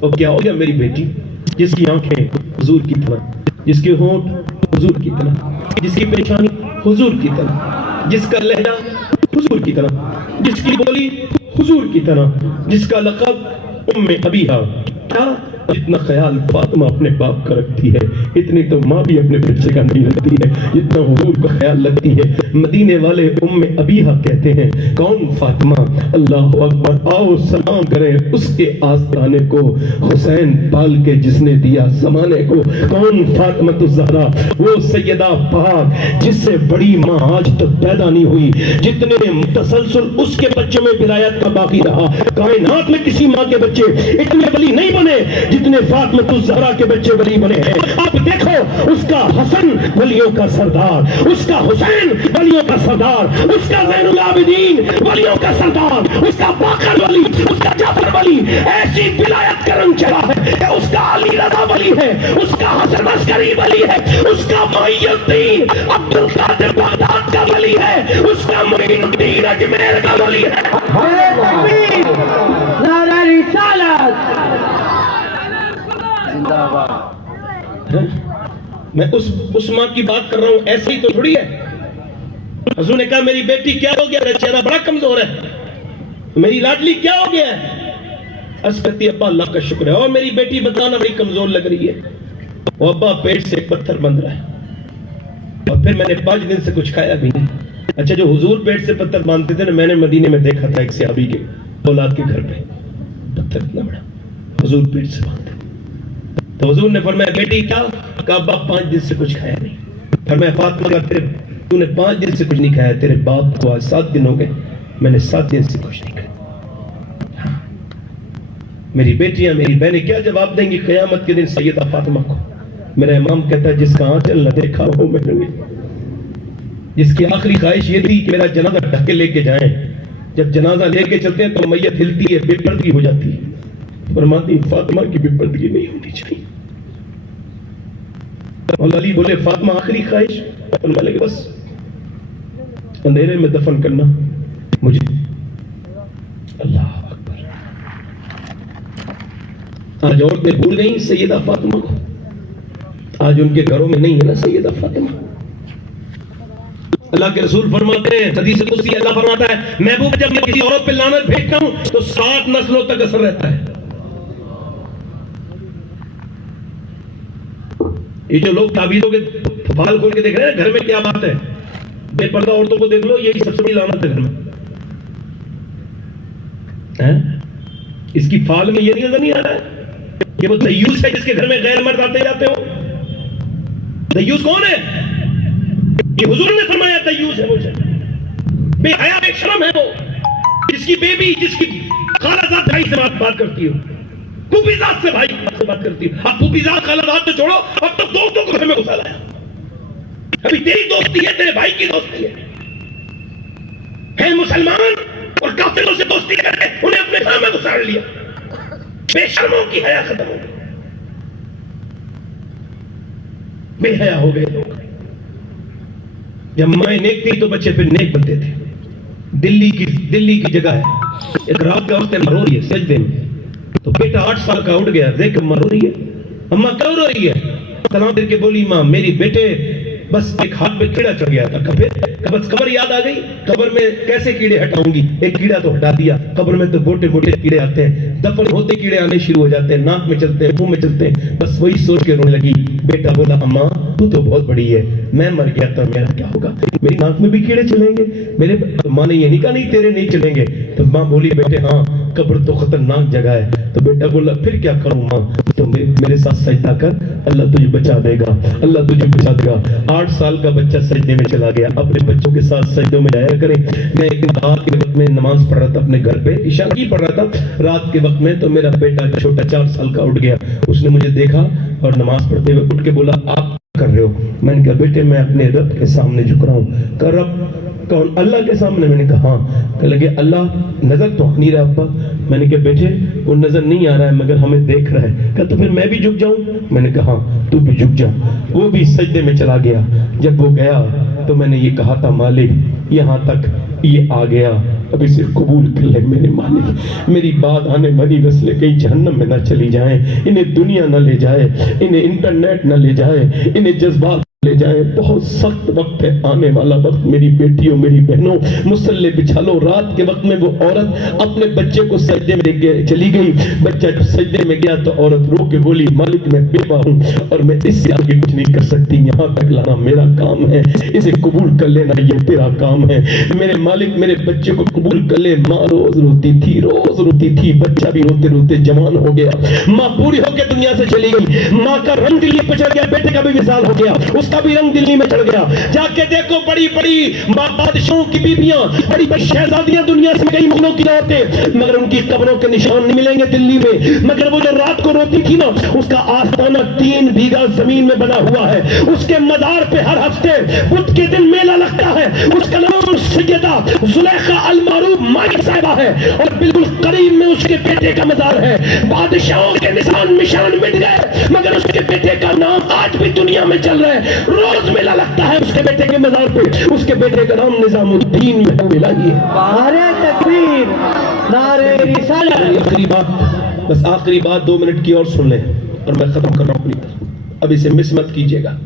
اور کیا ہو گیا میری بیٹی جس کی آنکھیں حضور کی طرح، جس کے ہونٹ حضور کی طرح، جس کی پیشانی حضور کی طرح، جس کا لہجہ حضور کی طرح، جس کی بولی حضور کی طرح، جس کا لقب ام ابیہا، کیا جتنا خیال فاطمہ اپنے باپ کا رکھتی ہے اتنی تو ماں بھی اپنے بچے کا نہیں رکھتی ہے جتنا حضور کا خیال رکھتی ہے۔ مدینے والے ام ابیہا کہتے ہیں کون فاطمہ؟ اللہ اکبر، آؤ سلام کریں اس کے آستانے کو، حسین پال کے جس نے دیا زمانے کو۔ کون فاطمہ الزہرا؟ وہ سیدہ پاک جس سے بڑی ماں آج تک پیدا نہیں ہوئی، جتنے تسلسل اس کے بچے میں ولایت کا باقی رہا۔ کائنات میں کسی ماں کے بچے اتنے ولی نہیں بنے جتنے فاطمہ الزہرا کے بچے ولی بنے ہیں۔ آپ دیکھو اس کا حسن ولیوں کا سردار، اس کا حسین ولیوں کا سردار، اس کا زین العابدین ولیوں کا سردار، اس کا باقر ولی، اس کا جعفر ولی، ایسی ولایت کا رنگ چڑھا ہے کہ اس کا علی رضا ولی ہے، اس کا حسن عسکری ولی ہے، اس کا محی الدین عبد القادر بغداد کا ولی ہے، اس کا معین الدین اجمیر کا ولی ہے۔ تکبیر، نعرہ رسالت۔ میں اس ماں کی بات کر رہا ہوں، ایسے ہی تو تھوڑی ہے۔ حضور نے کہا میری بیٹی کیا ہو گیا؟ میرا چہرہ بڑا کمزور ہے، میری لاڈلی کیا ہو گیا ہے؟ عرض کرتی ابا اللہ کا شکر ہے۔ اور میری بیٹی بتانا بڑی کمزور لگ رہی ہے۔ وہ ابا پیٹ سے ایک پتھر بند رہا ہے، اور پھر میں نے 5 دن سے کچھ کھایا بھی نہیں۔ اچھا جو حضور پیٹ سے پتھر باندھتے تھے نا، میں نے مدینے میں دیکھا تھا ایک صحابی کے اولاد کے گھر پہ پتھر اتنا بڑا حضور پیٹ سے باندھتے۔ تو حضور نے فرمایا بیٹی کیا؟ کہا ابا 5 دن سے کچھ کھایا نہیں۔ فرمایا فاطمہ کا تو نے 5 دن سے کچھ نہیں کھایا، تیرے باپ کو آج 7 دن ہو گئے، میں نے 7 دن سے کچھ نہیں کھایا۔ میری بیٹیاں میری بہنیں کیا جواب دیں گی قیامت کے دن سیدہ فاطمہ کو؟ میرا امام کہتا ہے جس کا آنچل نہ دیکھا ہو میں نے، جس کی آخری خواہش یہ تھی کہ میرا جنازہ ڈھک کے لے کے جائیں، جب جنازہ لے کے چلتے ہیں تو میت ہلتی ہے، بے پردگی ہو جاتی ہے۔ فرماتی فاطمہ کی بے پردگی نہیں ہونی چاہیے۔ مولا علی بولے فاطمہ آخری خواہش؟ فرمانے لگے بس اندھیرے میں دفن کرنا مجھے۔ اللہ اکبر، آج عورتیں بھول گئیں سیدہ فاطمہ کو، آج ان کے گھروں میں نہیں ہے نا سیدہ فاطمہ۔ اللہ کے رسول فرماتے ہیں، حدیث قدسی اللہ فرماتا ہے محبوب جب میں کسی عورت پہ لعنت بھیجتا ہوں تو 7 نسلوں تک اثر رہتا ہے۔ یہ جو لوگ تعویذوں کے فال کھول کے دیکھ رہے ہیں گھر میں کیا بات ہے، بے پردہ عورتوں کو دیکھ لو، یہی سب سے بڑی لعنت ہے گھر میں۔ اس کی فال میں یہ نہیں نظر نہیں آ رہا ہے کہ وہ دیوس ہے جس کے گھر میں غیر مرد آتے جاتے ہو؟ دیوس کون ہے؟ یہ حضور نے فرمایا دیوس ہے وہ بے حیا بے شرم ہے وہ، جس کی بیبی، جس کی خالہ زاد بھائی سے بات کرتی ہو، پھوپھی زاد سے بھائی سے بات کرتی ہو۔ اب پھوپھی زاد خالہ زاد تو چھوڑو، اب تو دوستوں کو گھر میں گھسا لایا۔ ابھی تیری دوستی ہے، تیرے بھائی کی دوستی ہے مسلمان اور کافروں سے دوستی کر کے انہیں اپنے گھر میں گھساڑ لیا۔ بے شرموں کی حیا ختم ہو گئی، بے حیا ہو گئے لوگ۔ جب مائیں نیک تھی تو بچے پھر نیک بنتے تھے۔ دلی کی جگہ ہے، ایک رات کا وقت رو رہی ہے سجدے میں، تو بیٹا 8 سال کا اٹھ گیا، دیکھ اماں رو رہی ہے۔ اماں کیوں رو رہی ہے؟ سلام کر کے بولی ماں میری بیٹے بس ایک ہاتھ پہ کیڑا چڑھ گیا تھا، بس قبر یاد آ گئی، قبر میں کیسے کیڑے ہٹاؤں گی، ایک کیڑا تو ہٹا دیا، قبر میں تو موٹے موٹے کیڑے آتے ہیں، دفن ہوتے کیڑے آنے شروع ہو جاتے ہیں، ناک میں چلتے ہیں، منہ میں چلتے ہیں، بس وہی سوچ کے رونے لگی۔ بیٹا بولا اماں تو بہت بڑی ہے، میں مر گیا تو میرا کیا ہوگا، میری ناک میں بھی کیڑے چلیں گے؟ میرے ماں نے یہ نہیں کہا نہیں تیرے نہیں چلیں گے، تو ماں بولی بیٹے ہاں قبر تو خطرناک جگہ ہے۔ تو بیٹا بولا پھر کیا کروں ماں؟ تو میرے ساتھ سجدہ کر، اللہ تجھے بچا دے گا، اللہ تجھے بچا دے گا۔ 8 سال کا بچہ سجدے میں چلا گیا۔ اپنے بچوں کے ساتھ سجدوں میں جایا کریں۔ میں ایک دن رات کے وقت میں نماز پڑھ رہا تھا اپنے گھر پہ، عشاء کی پڑھ رہا تھا رات کے وقت میں، تو میرا بیٹا چھوٹا 4 سال کا اٹھ گیا، اس نے مجھے دیکھا اور نماز پڑھتے ہوئے اٹھ کے بولا آپ کر رہے ہو؟ میں نے کہا بیٹے میں اپنے رب کے سامنے جھک رہا ہوں۔ کہ رب کون؟ اللہ کے سامنے؟ میں نے کہا ہاں۔ کہ لگے اللہ نظر تو نہیں رہا ابا؟ میں نے کہا بیٹے وہ نظر نہیں آ رہا ہے مگر ہمیں دیکھ رہا ہے۔ کہ تو پھر میں بھی جھک جاؤں؟ میں نے کہا ہاں تو بھی جھک جا۔ وہ بھی سجدے میں چلا گیا۔ جب وہ گیا تو میں نے یہ کہا تھا مالک یہاں تک یہ آ گیا، اب اسے قبول کر لے میرے مالک. میری بات آنے والی نسلیں کہیں جہنم میں نہ چلی جائیں, انہیں دنیا نہ لے جائے, انہیں انٹرنیٹ نہ لے جائے, انہیں جذبات لے جائیں. بہت سخت وقت ہے آنے والا وقت. میری بیٹیوں, میری بہنوں, مصلے بچھا لو. رات کے وقت میں وہ عورت اپنے بچے کو سجدے میں لے کے چلی گئی. بچہ جب سجدے میں گیا تو عورت رو کے بولی, مالک میں بیوہ ہوں اور میں اس سے آگے کچھ نہیں کر سکتی, یہاں تک لانا میرا کام ہے, اسے قبول کر لینا یہ تیرا کام ہے. میرے مالک میرے بچے کو قبول کر لے. ماں روز روتی تھی, روز روتی تھی, بچہ بھی روتے روتے جوان ہو گیا. ماں پوری ہو کے دنیا سے چلی گئی. ماں کا رنگ دلی پہ چڑھ گیا, بیٹے کا بھی وصال ہو گیا, اس کا بھی رنگ دلی میں چڑھ گیا. جا کے دیکھو بڑی بڑی بادشاہوں کی بیویاں, بڑی بڑی شہزادیاں دنیا سے گئی مغلوں کی عورتیں, مگر ان کی قبروں کے نشان نہیں ملیں گے دلی میں. مگر وہ جو رات کو روتی تھی نا, اس کا آستانہ 3 بیگھہ زمین میں بنا ہوا ہے. اس کے مزار پہ ہر ہفتے بدھ کے دن میلہ لگتا ہے. اس کا نام سیدہ زلیخا المعروف مائی صاحبہ ہے, اور بالکل قریب میں اس کے بیٹے کا مزار ہے. بادشاہوں کے نشان مشان مٹ گئے, مگر اس کے بیٹے کا نام آج بھی دنیا میں چل رہا ہے. روز میلہ لگتا ہے اس کے بیٹے کے مزار پہ. اس کے بیٹے کا نام نظام الدین الہی ہے. نعرہ تکبیر, نعرہ رسالت. آخری بات, بس آخری بات 2 منٹ کی اور سن لیں اور میں ختم کر رہا ہوں. اب اسے مس مت کیجیے گا.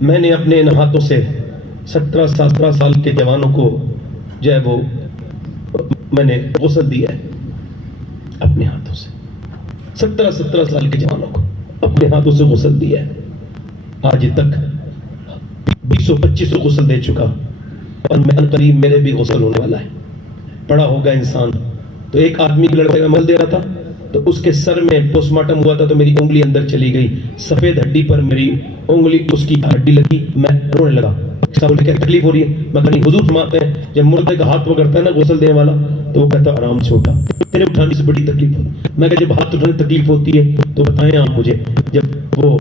میں نے اپنے ان ہاتھوں سے 17 سال کے جوانوں کو جو ہے وہ میں نے غسل دیا ہے اپنے ہاتھوں سے. 17 سال کے جوانوں کو اپنے ہاتھوں سے غسل دیا ہے. آج تک 225 غسل دے چکا, اور میں قریب میرے بھی غسل ہونے والا ہے. پڑا ہوگا انسان. تو ایک آدمی کے لڑکے کا مل دے رہا تھا, تو اس کے سر میں پوسٹ مارٹم ہوا تھا, تو میری انگلی اندر چلی گئی, سفید ہڈی پر میری انگلی اس کی ہڈی لگی, میں رونے لگا. بولے کیا تکلیف ہو رہی ہے؟ میں کہیں حضور فرماتے ہیں جب مردے کا ہاتھ وہ کرتا ہے نا غسل دینے والا, تو وہ کہتا ہے آرام سے اٹھا, تیرے اٹھانے سے بڑی تکلیف ہوتی. میں کہا جب ہاتھ اٹھانے تکلیف ہوتی ہے تو بتائیں آپ مجھے, جب وہ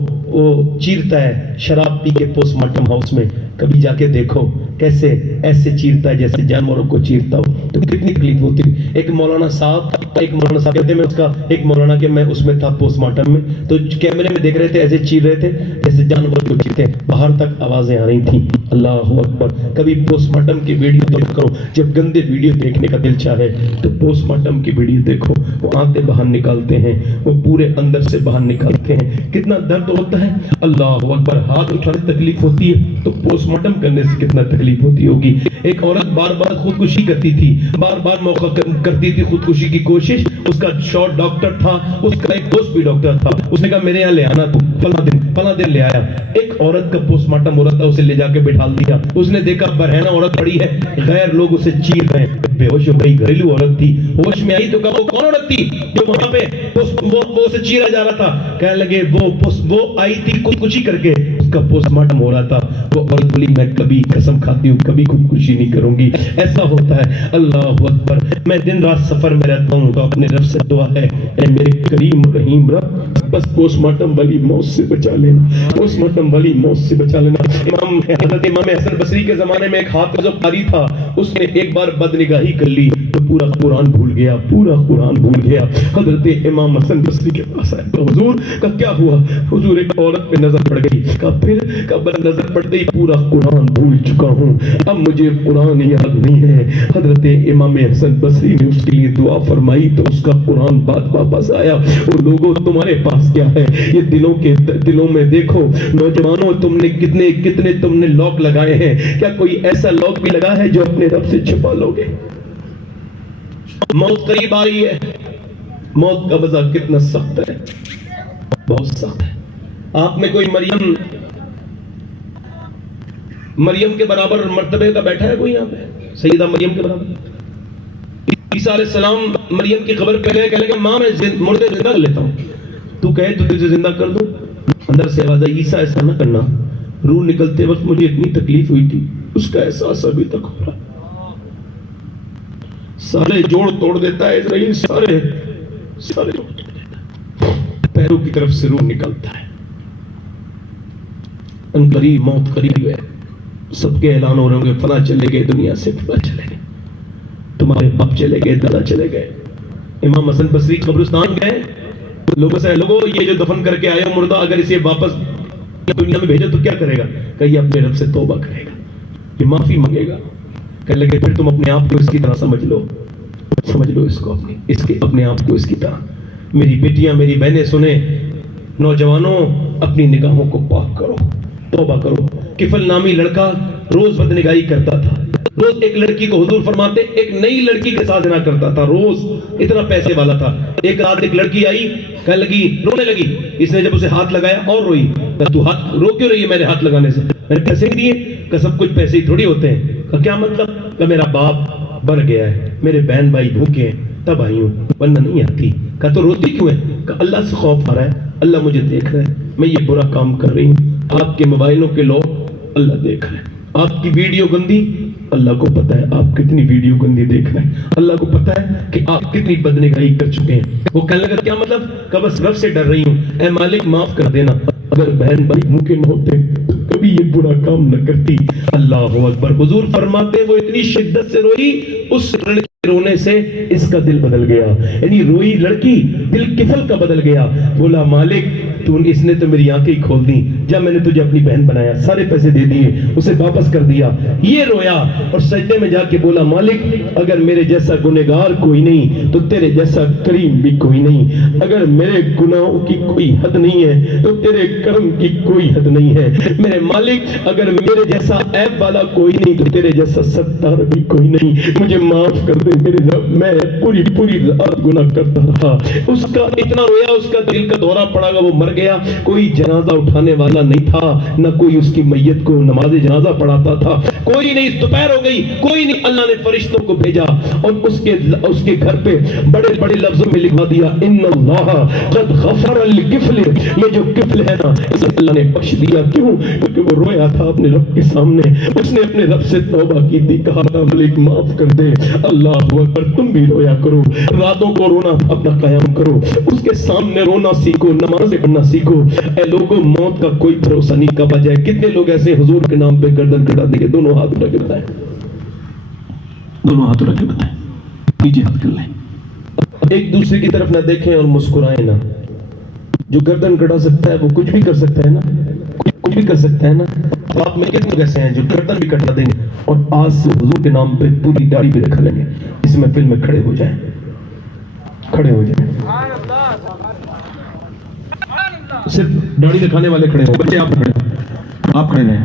چیرتا ہے شراب پی کے پوسٹ مارٹم ہاؤس میں, کبھی جا کے دیکھو کیسے ایسے چیرتا ہے جیسے جانوروں کو چیرتا ہو, تو کتنی تکلیف ہوتی. ایک مولانا صاحب کہتے میں اس کا ایک مولانا کہ میں اس میں تھا پوسٹ مارٹم میں, تو کیمرے میں دیکھ رہے تھے ایسے چیر رہے تھے جیسے جانور کو چیرتے ہیں. باہر تک آوازیں آ رہی تھیں. اللہ اکبر. کبھی پوسٹ مارٹم کی ویڈیو تو کرو, جب گندے ویڈیو دیکھنے کا دل چاہے تو پوسٹ مارٹم کی ویڈیو دیکھو. وہ آنتیں باہر نکالتے ہیں, وہ پورے اندر سے باہر نکالتے ہیں, کتنا درد ہوتا ہے. اللہ اکبر. ہاتھ اٹھانے تکلیف ہوتی ہے تو پوسٹ مارٹم کرنے سے کتنا تکلیف ہوتی ہوگی. ایک عورت بار بار خودکشی کرتی تھی, بار بار موقع کرتی تھی خودکشی کی کوشش. اس کا شارٹ ڈاکٹر تھا, اس کا ایک دوست بھی ڈاکٹر تھا. اس نے کہا میرے یہاں لے آنا, تو فلاں دن لے آیا. ایک عورت کا پوسٹ مارٹم ہو رہا تھا, اسے لے جا کے بٹھا دیا. اس نے دیکھا برہنہ عورت پڑی ہے, غیر لوگ اسے چیر رہے ہیں. بے ہوش ہو گئی, گھریلو عورت تھی. ہوش میں آئی تو کہا وہ کون عورت تھی جو وہاں پہ وہ اسے چیرا جا رہا تھا؟ کہنے لگے وہ آئی تھی خودکشی کر کے, اس کا پوسٹ مارٹم ہو رہا تھا. وہ عورت بولی میں کبھی قسم کھاتی ہوں کبھی خودکشی نہیں کروں گی. ایسا ہوتا ہے. اللہ اکبر. میں دن رات سفر میں رہتا ہوں تو اپنے رب سے دعا ہے, اے میرے کریم رحیم رب, بس پوسٹ مارٹم والی موت سے بچا لینا, پوسٹ مارٹم والی موت سے بچا لینا. حضرت امام حسن بصری کے زمانے میں ایک حافظ و قاری تھا, اس نے ایک بار بدنگاہی کر لی تو پورا قرآن بھول گیا, پورا قرآن بھول گیا. حضرت امام حسن بصری کے پاس آیا تو حضور کا کیا ہوا؟ حضور ایک عورت پہ نظر پڑ گئی. کہا پھر کب نظر پڑ گئی پورا قرآن بھول چکا ہوں, اب مجھے قرآن یاد نہیں ہے. حضرت امام حسن بصری نے اس کے لیے دعا فرمائی تو اس کا قرآن بات واپس آیا. اور لوگوں تمہارے پاس کیا ہے؟ یہ دلوں میں دیکھو. نوجوانوں تم نے کتنے تم نے لاک لگائے ہیں, کیا کوئی ایسا لاک بھی لگا ہے جو اپنے رب سے چھپا لوگے؟ موت قریب آ رہی ہے. موت کا مزہ کتنا سخت ہے, بہت سخت ہے. آپ میں کوئی مریم کے برابر مرتبے کا بیٹھا ہے کوئی یہاں پہ؟ سیدہ مریم کے برابر. عیسیٰ علیہ السلام مریم کی قبر پہ گئے, کہنے لگے ماں میں مردے زندہ کر لیتا ہوں. تو کہے تو تجھے زندہ کر دوں. اندر سے آواز آئی عیسیٰ ایسا نہ کرنا, روح نکلتے وقت مجھے اتنی تکلیف ہوئی تھی, اس کا احساس ابھی تک ہو رہا. سارے جوڑ توڑ دیتا ہے اسرائیل, سارے جوڑ توڑ دیتا ہے. پیروں کی طرف سے روح نکلتا ہے. ان قریب موت قریب ہے. سب کے اعلان ہو رہے ہوں گے فلاں چلے گئے دنیا سے, فلاں چلے گئے, تمہارے باپ چلے گئے, دادا چلے گئے. امام حسن بصری قبرستان گئے, لوگوں یہ جو دفن کر کے آئے ہو مردہ, اگر اسے واپس دنیا میں بھیجو تو کیا کرے گا؟ کہ یہ اپنے رب سے توبہ کرے گا, یہ معافی مانگے گا. کہنے لگے پھر تم اپنے آپ کو اس کی طرح سمجھ لو سمجھ لو اس کو اپنے آپ کو اس کی طرح. میری بیٹیاں میری بہنیں سنیں, نوجوانوں اپنی نگاہوں کو پاک کرو, توبہ کرو. کفل نامی لڑکا روز بدنگاہی کرتا تھا, روز ایک لڑکی کو حضور فرماتے ایک نئی لڑکی کے ساتھ زنا کرتا تھا, روز اتنا پیسے والا تھا. ایک رات ایک لڑکی آئی, کہنے لگی, رونے لگی. اس نے جب اسے ہاتھ لگایا اور روئی. تو ہاتھ رو کیوں رہی ہے میرے ہاتھ لگانے سے؟ میں نے پیسے دیے. کہ سب کچھ پیسے ہی تھوڑی ہوتے ہیں. کہ کیا مطلب؟ کہ میرا باپ بن گیا ہے, میرے بہن بھائی بھوکے ہیں تب آئی ہوں, ورنہ نہیں آتی. کہ تو روتی کیوں ہے؟ کہ اللہ سے خوف آ رہا ہے, اللہ مجھے دیکھ رہا ہے, میں یہ برا کام کر رہی ہوں. آپ کے موبائلوں کے لوگ اللہ دیکھ رہے ہیں, آپ کی ویڈیو گندی اللہ کو پتا ہے, آپ کتنی ویڈیو گندی دیکھ رہے ہیں, اللہ کو پتا ہے کہ آپ کتنی بدنگاہی کر چکے ہیں. وہ کہنے لگا کیا مطلب؟ کہ بس رب سے ڈر رہی ہوں, اے مالک معاف کر دینا, اگر بہن بھائی بھوکے نہ ہوتے تو کبھی یہ برا کام نہ کرتی. اللہ اکبر. حضور فرماتے وہ اتنی شدت سے روئی, اس لڑکی رونے سے اس کا دل بدل گیا. یعنی روئی لڑکی دل کفل کا بدل گیا. بولا مالک اس نے تو میری آنکھیں کھول دی, جب میں نے تجھے اپنی بہن بنایا سارے پیسے دے دیے, اسے واپس کر دیا. یہ رویا اور سجدے میں جا کے بولا مالک اگر میرے جیسا گنہگار کوئی نہیں تو تیرے جیسا کریم بھی کوئی نہیں, اگر میرے گناہوں کی کوئی حد نہیں ہے تو تیرے کرم کی کوئی حد نہیں ہے. میرے مالک اگر میرے جیسا عیب والا کوئی نہیں تو تیرے جیسا ستار بھی کوئی نہیں, مجھے معاف کر دے میرے رب, میں پوری رات گناہ کرتا رہا. اس کا اتنا رویا, اس کا دل کا دورہ پڑا گا, وہ مر گیا. کوئی جنازہ اٹھانے والا نہیں تھا, نہ کوئی اس کی میت کو نماز جنازہ پڑھاتا تھا, کوئی نہیں. دوپہر ہو گئی, کوئی نہیں. اللہ نے فرشتوں کو بھیجا اور اس کے گھر پہ بڑے بڑے لفظوں میں لکھوا دیا ان اللہ قد غفر الکفل. یہ جو کفل ہے نا اسے اللہ نے بخش دیا. کیوں؟ کیونکہ وہ رویا تھا اپنے رب کے سامنے, اس نے اپنے رب سے توبہ کی تھی, کہا تھا مالک معاف کر دے. اللہ اکبر. تم بھی رویا کرو, راتوں کو رونا اپنا قیام کرو, اس کے سامنے رونا سیکھو, نمازیں پڑھنا سیکھو. اے لوگوں موت کا کوئی بھروسہ نہیں, کب آ جائے. کتنے لوگ ایسے حضور کے نام پہ گردن کٹا دیں گے. دونوں ہاتھ اٹھا کے بتائیں, دونوں ہاتھ اٹھا کے بتائیں, نیچے ہاتھ کر لیں. ایک دوسرے کی طرف نہ دیکھیں اور مسکرائیں نہ. جو گردن کٹا سکتا ہے وہ کچھ بھی کر سکتا ہے نا, کچھ بھی کر سکتا ہے نا. آپ میں کتنے ایسے ہیں جو گردن بھی کٹا دیں گے اور آج سے حضور کے نام پہ پوری داڑھی بھی رکھ لیں گے. اس محفل میں کھڑے ہو جائیں, کھڑے ہو جائیں. صرف داڑھی دکھانے والے کھڑے ہو. بچے آپ کھڑے ہو, آپ کھڑے رہیں,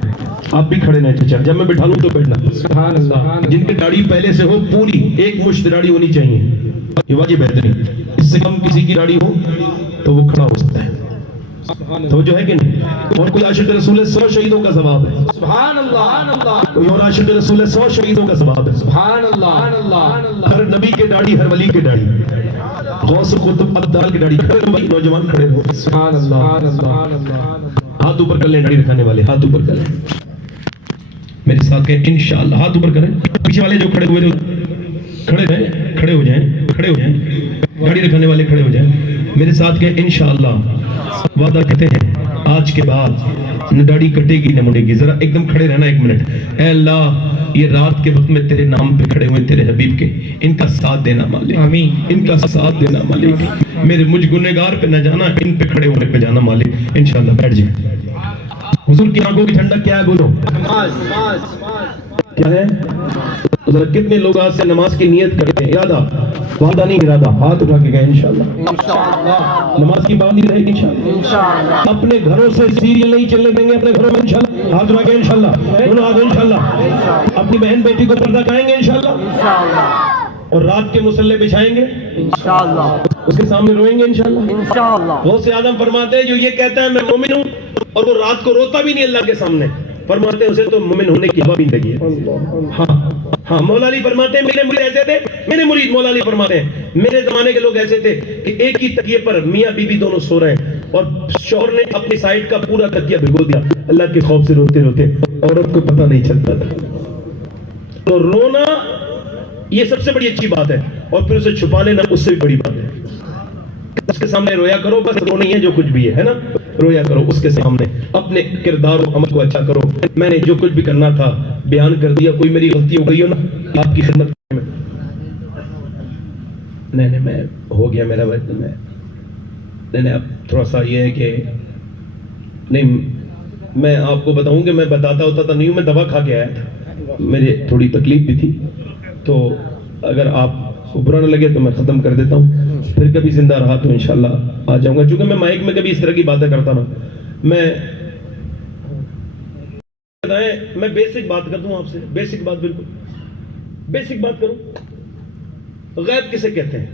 آپ بھی کھڑے رہیں. چچا جب میں بٹھا لوں تو بیٹھنا. سبحان اللہ. جن کی داڑھی پہلے سے ہو پوری ایک مشت داڑھی ہونی چاہیے, یہ واجب بہترین. اس سے کم کسی کی داڑھی ہو تو وہ کھڑا ہو سکتا ہے. توجہ ہے کہ نہیں؟ اور کوئی عاشق رسول ہے 100 شہیدوں کا ثواب ہے. سبحان اللہ. کوئی اور عاشق رسول ہے 100 شہیدوں کا ثواب ہے. سبحان اللہ. ہر نبی کے داڑھی, ہر ولی کے داڑھی, غوث قطب ابدال کی داڑھی. کھڑے ہو نوجوان, کھڑے ہو. سبحان اللہ. ہاتھ اوپر کر لیں داڑھی رکھنے والے, ہاتھ اوپر کر لیں. میرے ساتھ کہیں انشاءاللہ. ہاتھ اوپر کریں. پیچھے والے جو کھڑے ہوئے کھڑے رہیں, کھڑے ہو جائیں, کھڑے ہو جائیں. داڑھی رکھنے والے کھڑے ہو جائیں. میرے ساتھ کہیں انشاءاللہ. وعدہ کرتے ہیں آج کے بعد نہ داڑھی کٹے گی نہ مڑے گی. ذرا ایک دم کھڑے رہنا, ایک منٹ. اے اللہ یہ رات کے وقت میں تیرے نام پہ کھڑے ہوئے تیرے حبیب کے, ان کا ساتھ دینا مالک. آمین. ان کا ساتھ دینا مالک. میرے مجھ گنہگار پہ نہ جانا, ان پہ کھڑے ہونے پہ جانا مالک. انشاءاللہ بیٹھ جائیں. حضور کی آنکھوں کی ٹھنڈک کیا ہے بولو؟ کیا ہے؟ ذرا کتنے لوگ آج سے نماز کی نیت کرتے ہیں؟ ارادہ, وعدہ نہیں ارادہ. ہاتھ اٹھا کے گئے انشاءاللہ. نماز کی پابندی رہے گی انشاءاللہ. اپنے گھروں سے سیریل نہیں چلنے دیں گے, اپنے گھروں میں انشاءاللہ. ہاتھ اٹھا کے انشاءاللہ, دونوں ہاتھ انشاءاللہ. اپنی بہن بیٹی کو پردہ کرائیں گے انشاءاللہ. اور رات کے مصلے بچھائیں گے انشاءاللہ. اس کے سامنے روئیں گے انشاءاللہ. غوث اعظم فرماتے ہیں جو یہ کہتا ہے میں مومن ہوں اور وہ رات کو روتا بھی نہیں اللہ کے سامنے, فرماتے ہیں اسے تو مومن ہونے کی ہوا بھی لگی ہے. ہاں مولا علی فرماتے ہیں میرے مرید ایسے تھے, میرے مرید مولا علی فرماتے ہیں میرے زمانے کے لوگ ایسے تھے کہ ایک ہی تکیے پر میاں بیوی دونوں سو رہے ہیں اور شوہر نے اپنی سائیڈ کا پورا تکیہ بھگو دیا. اللہ کے خوف سے روتے روتے عورت کو پتہ نہیں چلتا تھا. تو رونا یہ سب سے بڑی اچھی بات ہے, اور پھر اسے چھپا لینا اس سے بھی بڑی بات ہے. اس کے سامنے رویا کرو, بس رو نہیں ہے جو کچھ بھی ہے نا, رویا کرو اس کے سامنے. اپنے کردار و عمل کو اچھا کرو. میں نے جو کچھ بھی کرنا تھا بیان کر دیا. کوئی میری غلطی ہو گئی ہو نا آپ کی خدمت میں, نہیں میں ہو گیا میرا وقت میں, نہیں اب تھوڑا سا یہ ہے کہ نہیں میں آپ کو بتاؤں کہ میں بتاتا ہوتا تھا نہیں ہوں, میں دوا کھا کے آیا تھا, میرے تھوڑی تکلیف بھی تھی. تو اگر آپ برا نہ لگے تو میں ختم کر دیتا ہوں، پھر کبھی زندہ رہا تو انشاءاللہ آ جاؤں گا، چونکہ میں مائک میں کبھی اس طرح کی باتیں کرتا نا، میں بیسک بات کرتا ہوں آپ سے، بیسک بات، بالکل بیسک بات کروں۔ غیب کسے کہتے ہیں؟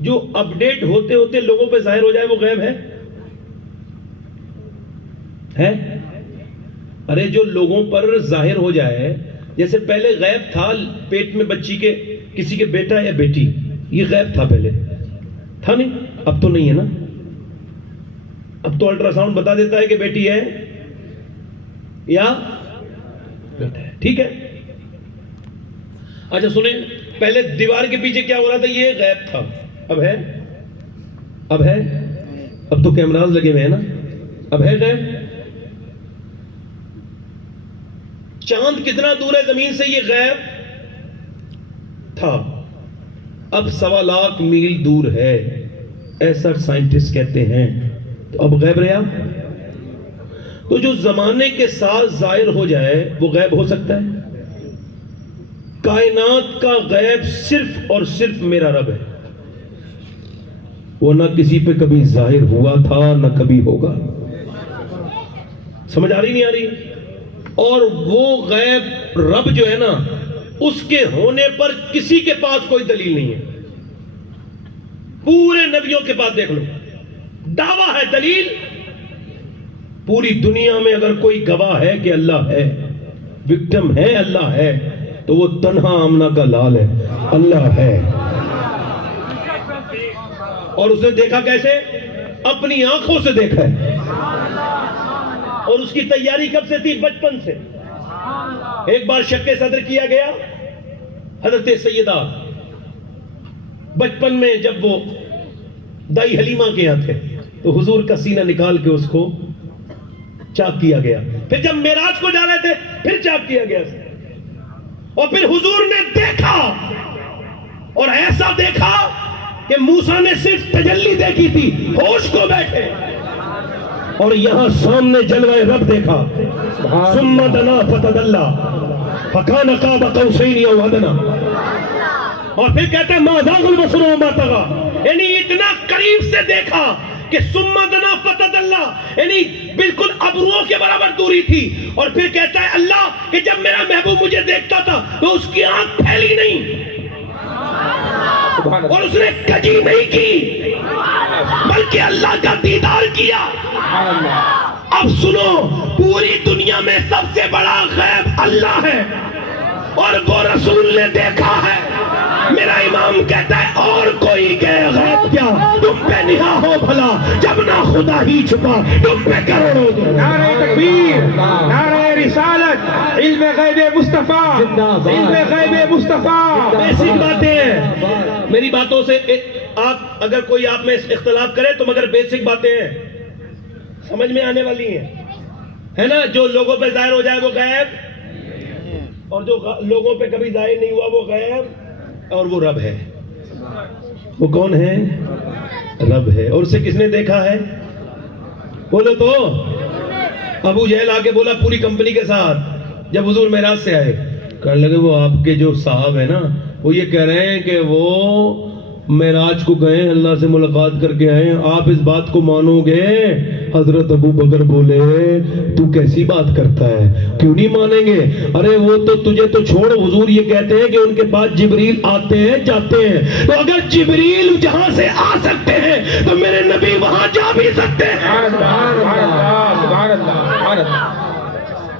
جو اپڈیٹ ہوتے ہوتے لوگوں پہ ظاہر ہو جائے وہ غیب ہے؟ ارے جو لوگوں پر ظاہر ہو جائے، جیسے پہلے غیب تھا پیٹ میں بچی کے کسی کے بیٹا یا بیٹی، یہ غیب تھا، پہلے تھا نہیں، اب تو نہیں ہے نا، اب تو الٹرا ساؤنڈ بتا دیتا ہے کہ بیٹی ہے یا بیٹا ہے، ٹھیک ہے۔ اچھا سنیں، پہلے دیوار کے پیچھے کیا ہو رہا تھا، یہ غیب تھا، اب ہے، اب تو کیمراز لگے ہوئے ہیں نا، اب ہے غیب۔ چاند کتنا دور ہے زمین سے، یہ غیب تھا، اب 1.25 لاکھ میل دور ہے، ایسا سائنٹسٹ کہتے ہیں، تو اب غیب رہا؟ تو جو زمانے کے ساتھ ظاہر ہو جائے وہ غیب ہو سکتا ہے؟ کائنات کا غیب صرف اور صرف میرا رب ہے، وہ نہ کسی پہ کبھی ظاہر ہوا تھا نہ کبھی ہوگا، سمجھ آ رہی نہیں آ رہی؟ اور وہ غیب رب جو ہے نا، اس کے ہونے پر کسی کے پاس کوئی دلیل نہیں ہے، پورے نبیوں کے پاس دیکھ لو، دعویٰ ہے، دلیل پوری دنیا میں اگر کوئی گواہ ہے کہ اللہ ہے، وکٹم ہے اللہ ہے، تو وہ تنہا آمنہ کا لال ہے، اللہ ہے۔ اور اس نے دیکھا کیسے؟ اپنی آنکھوں سے دیکھا ہے، اور اس کی تیاری کب سے تھی؟ بچپن سے۔ ایک بار شق صدر کیا گیا، حضرت سیدہ بچپن میں جب وہ دائی حلیمہ کے یہاں تھے تو حضور کا سینہ نکال کے اس کو چاک کیا گیا، پھر جب معراج کو جا رہے تھے پھر چاک کیا گیا، اور پھر حضور نے دیکھا، اور ایسا دیکھا کہ موسیٰ نے صرف تجلی دیکھی تھی، ہوش کو بیٹھے، اور یہاں سامنے جلوہ رب دیکھا، ثم دنا فتدلی فکان قاب قوسین او ادنی، اور پھر کہتے ہیں ما زاغ البصر وما طغی، یعنی اتنا قریب سے دیکھا کہ ثم دنا فتدلی، یعنی بالکل ابروؤں کے برابر دوری تھی، اور پھر کہتا ہے اللہ کہ جب میرا محبوب مجھے دیکھتا تھا تو اس کی آنکھ پھیلی نہیں، اور اس نے کجی نہیں کی، بلکہ اللہ کا دیدار کیا۔ اب سنو، پوری دنیا میں سب سے بڑا غیب اللہ ہے، اور وہ رسول نے دیکھا ہے۔ میرا امام کہتا ہے اور کوئی غیب کیا، تم پہ نہا ہو بھلا جب نہ خدا ہی چھپا تم پہ کروڑوں دو۔ نعرہ تکبیر، نعرہ رسالت، علم غیب مصطفیٰ، علم غیب مصطفیٰ۔ بیسک باتیں ہیں، میری باتوں سے آپ اگر کوئی آپ میں اختلاف کرے تو مگر بیسک باتیں ہیں، سمجھ میں آنے والی ہیں، ہے نا؟ جو لوگوں پہ ظاہر ہو جائے وہ غیب، اور جو لوگوں پہ کبھی ظاہر نہیں ہوا وہ غیب، اور وہ رب ہے۔ وہ کون ہے؟ رب ہے۔ اور اسے کس نے دیکھا ہے؟ بولو تو۔ ابو جہل آ کے بولا پوری کمپنی کے ساتھ، جب حضور معراج سے آئے، کہنے لگے وہ آپ کے جو صاحب ہیں نا، وہ یہ کہہ رہے ہیں کہ وہ معراج کو گئے، اللہ سے ملاقات کر کے آئے، آپ اس بات کو مانو گے؟ حضرت ابو بکر بولے تو کیسی بات کرتا ہے، کیوں نہیں مانیں گے؟ ارے وہ تو تجھے تو چھوڑ، حضور یہ کہتے ہیں کہ ان کے پاس جبریل آتے ہیں جاتے ہیں، تو اگر جبریل جہاں سے آ سکتے ہیں تو میرے نبی وہاں جا بھی سکتے ہیں۔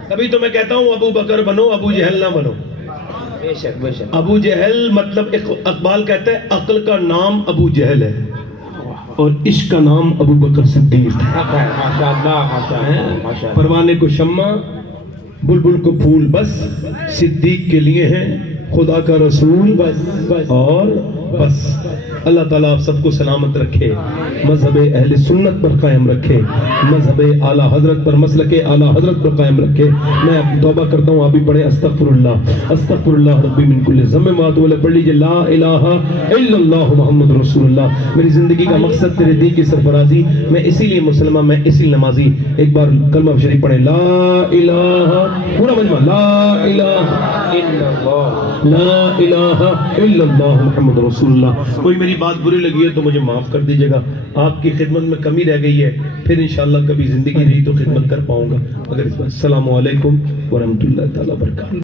تبھی تو میں کہتا ہوں ابو بکر بنو، ابو جہل نہ بنو۔ بے شک بے شک۔ ابو جہل مطلب اقبال کہتا ہے عقل کا نام ابو جہل ہے اور عشق کا نام ابو بکر صدیق ہے۔ پروانے کو شمع، بلبل کو پھول، بس صدیق کے لیے ہیں خدا کا رسول، بس اور بس۔ اللہ تعالیٰ آپ سب کو سلامت رکھے، مذہب اہل سنت پر قائم رکھے، مذہب اعلیٰ حضرت پر، مسلک اعلیٰ حضرت پر قائم رکھے۔ میں توبہ کرتا ہوں، آپ بھی پڑھیں استغفر اللہ ربی من کل ذنب واتوب الیہ، پڑھ لیجیے لا الہ الا اللہ محمد رسول اللہ۔ میری زندگی کا مقصد تیرے دین کی سرفرازی، میں اسی لیے مسلمان، میں اسی نمازی۔ ایک بار کلمہ شریف پڑھیں، لا الہ، پورا مجمع، لا الہ الا اللہ لا الہ الا اللہ محمد رسول اللہ. کوئی میری بات بری لگی ہے تو مجھے معاف کر دیجیے گا. آپ کی خدمت میں کمی رہ گئی ہے, پھر انشاءاللہ کبھی زندگی رہی تو خدمت کر پاؤں گا. اگر السلام علیکم ورحمۃ اللہ تعالیٰ وبرکاتہ.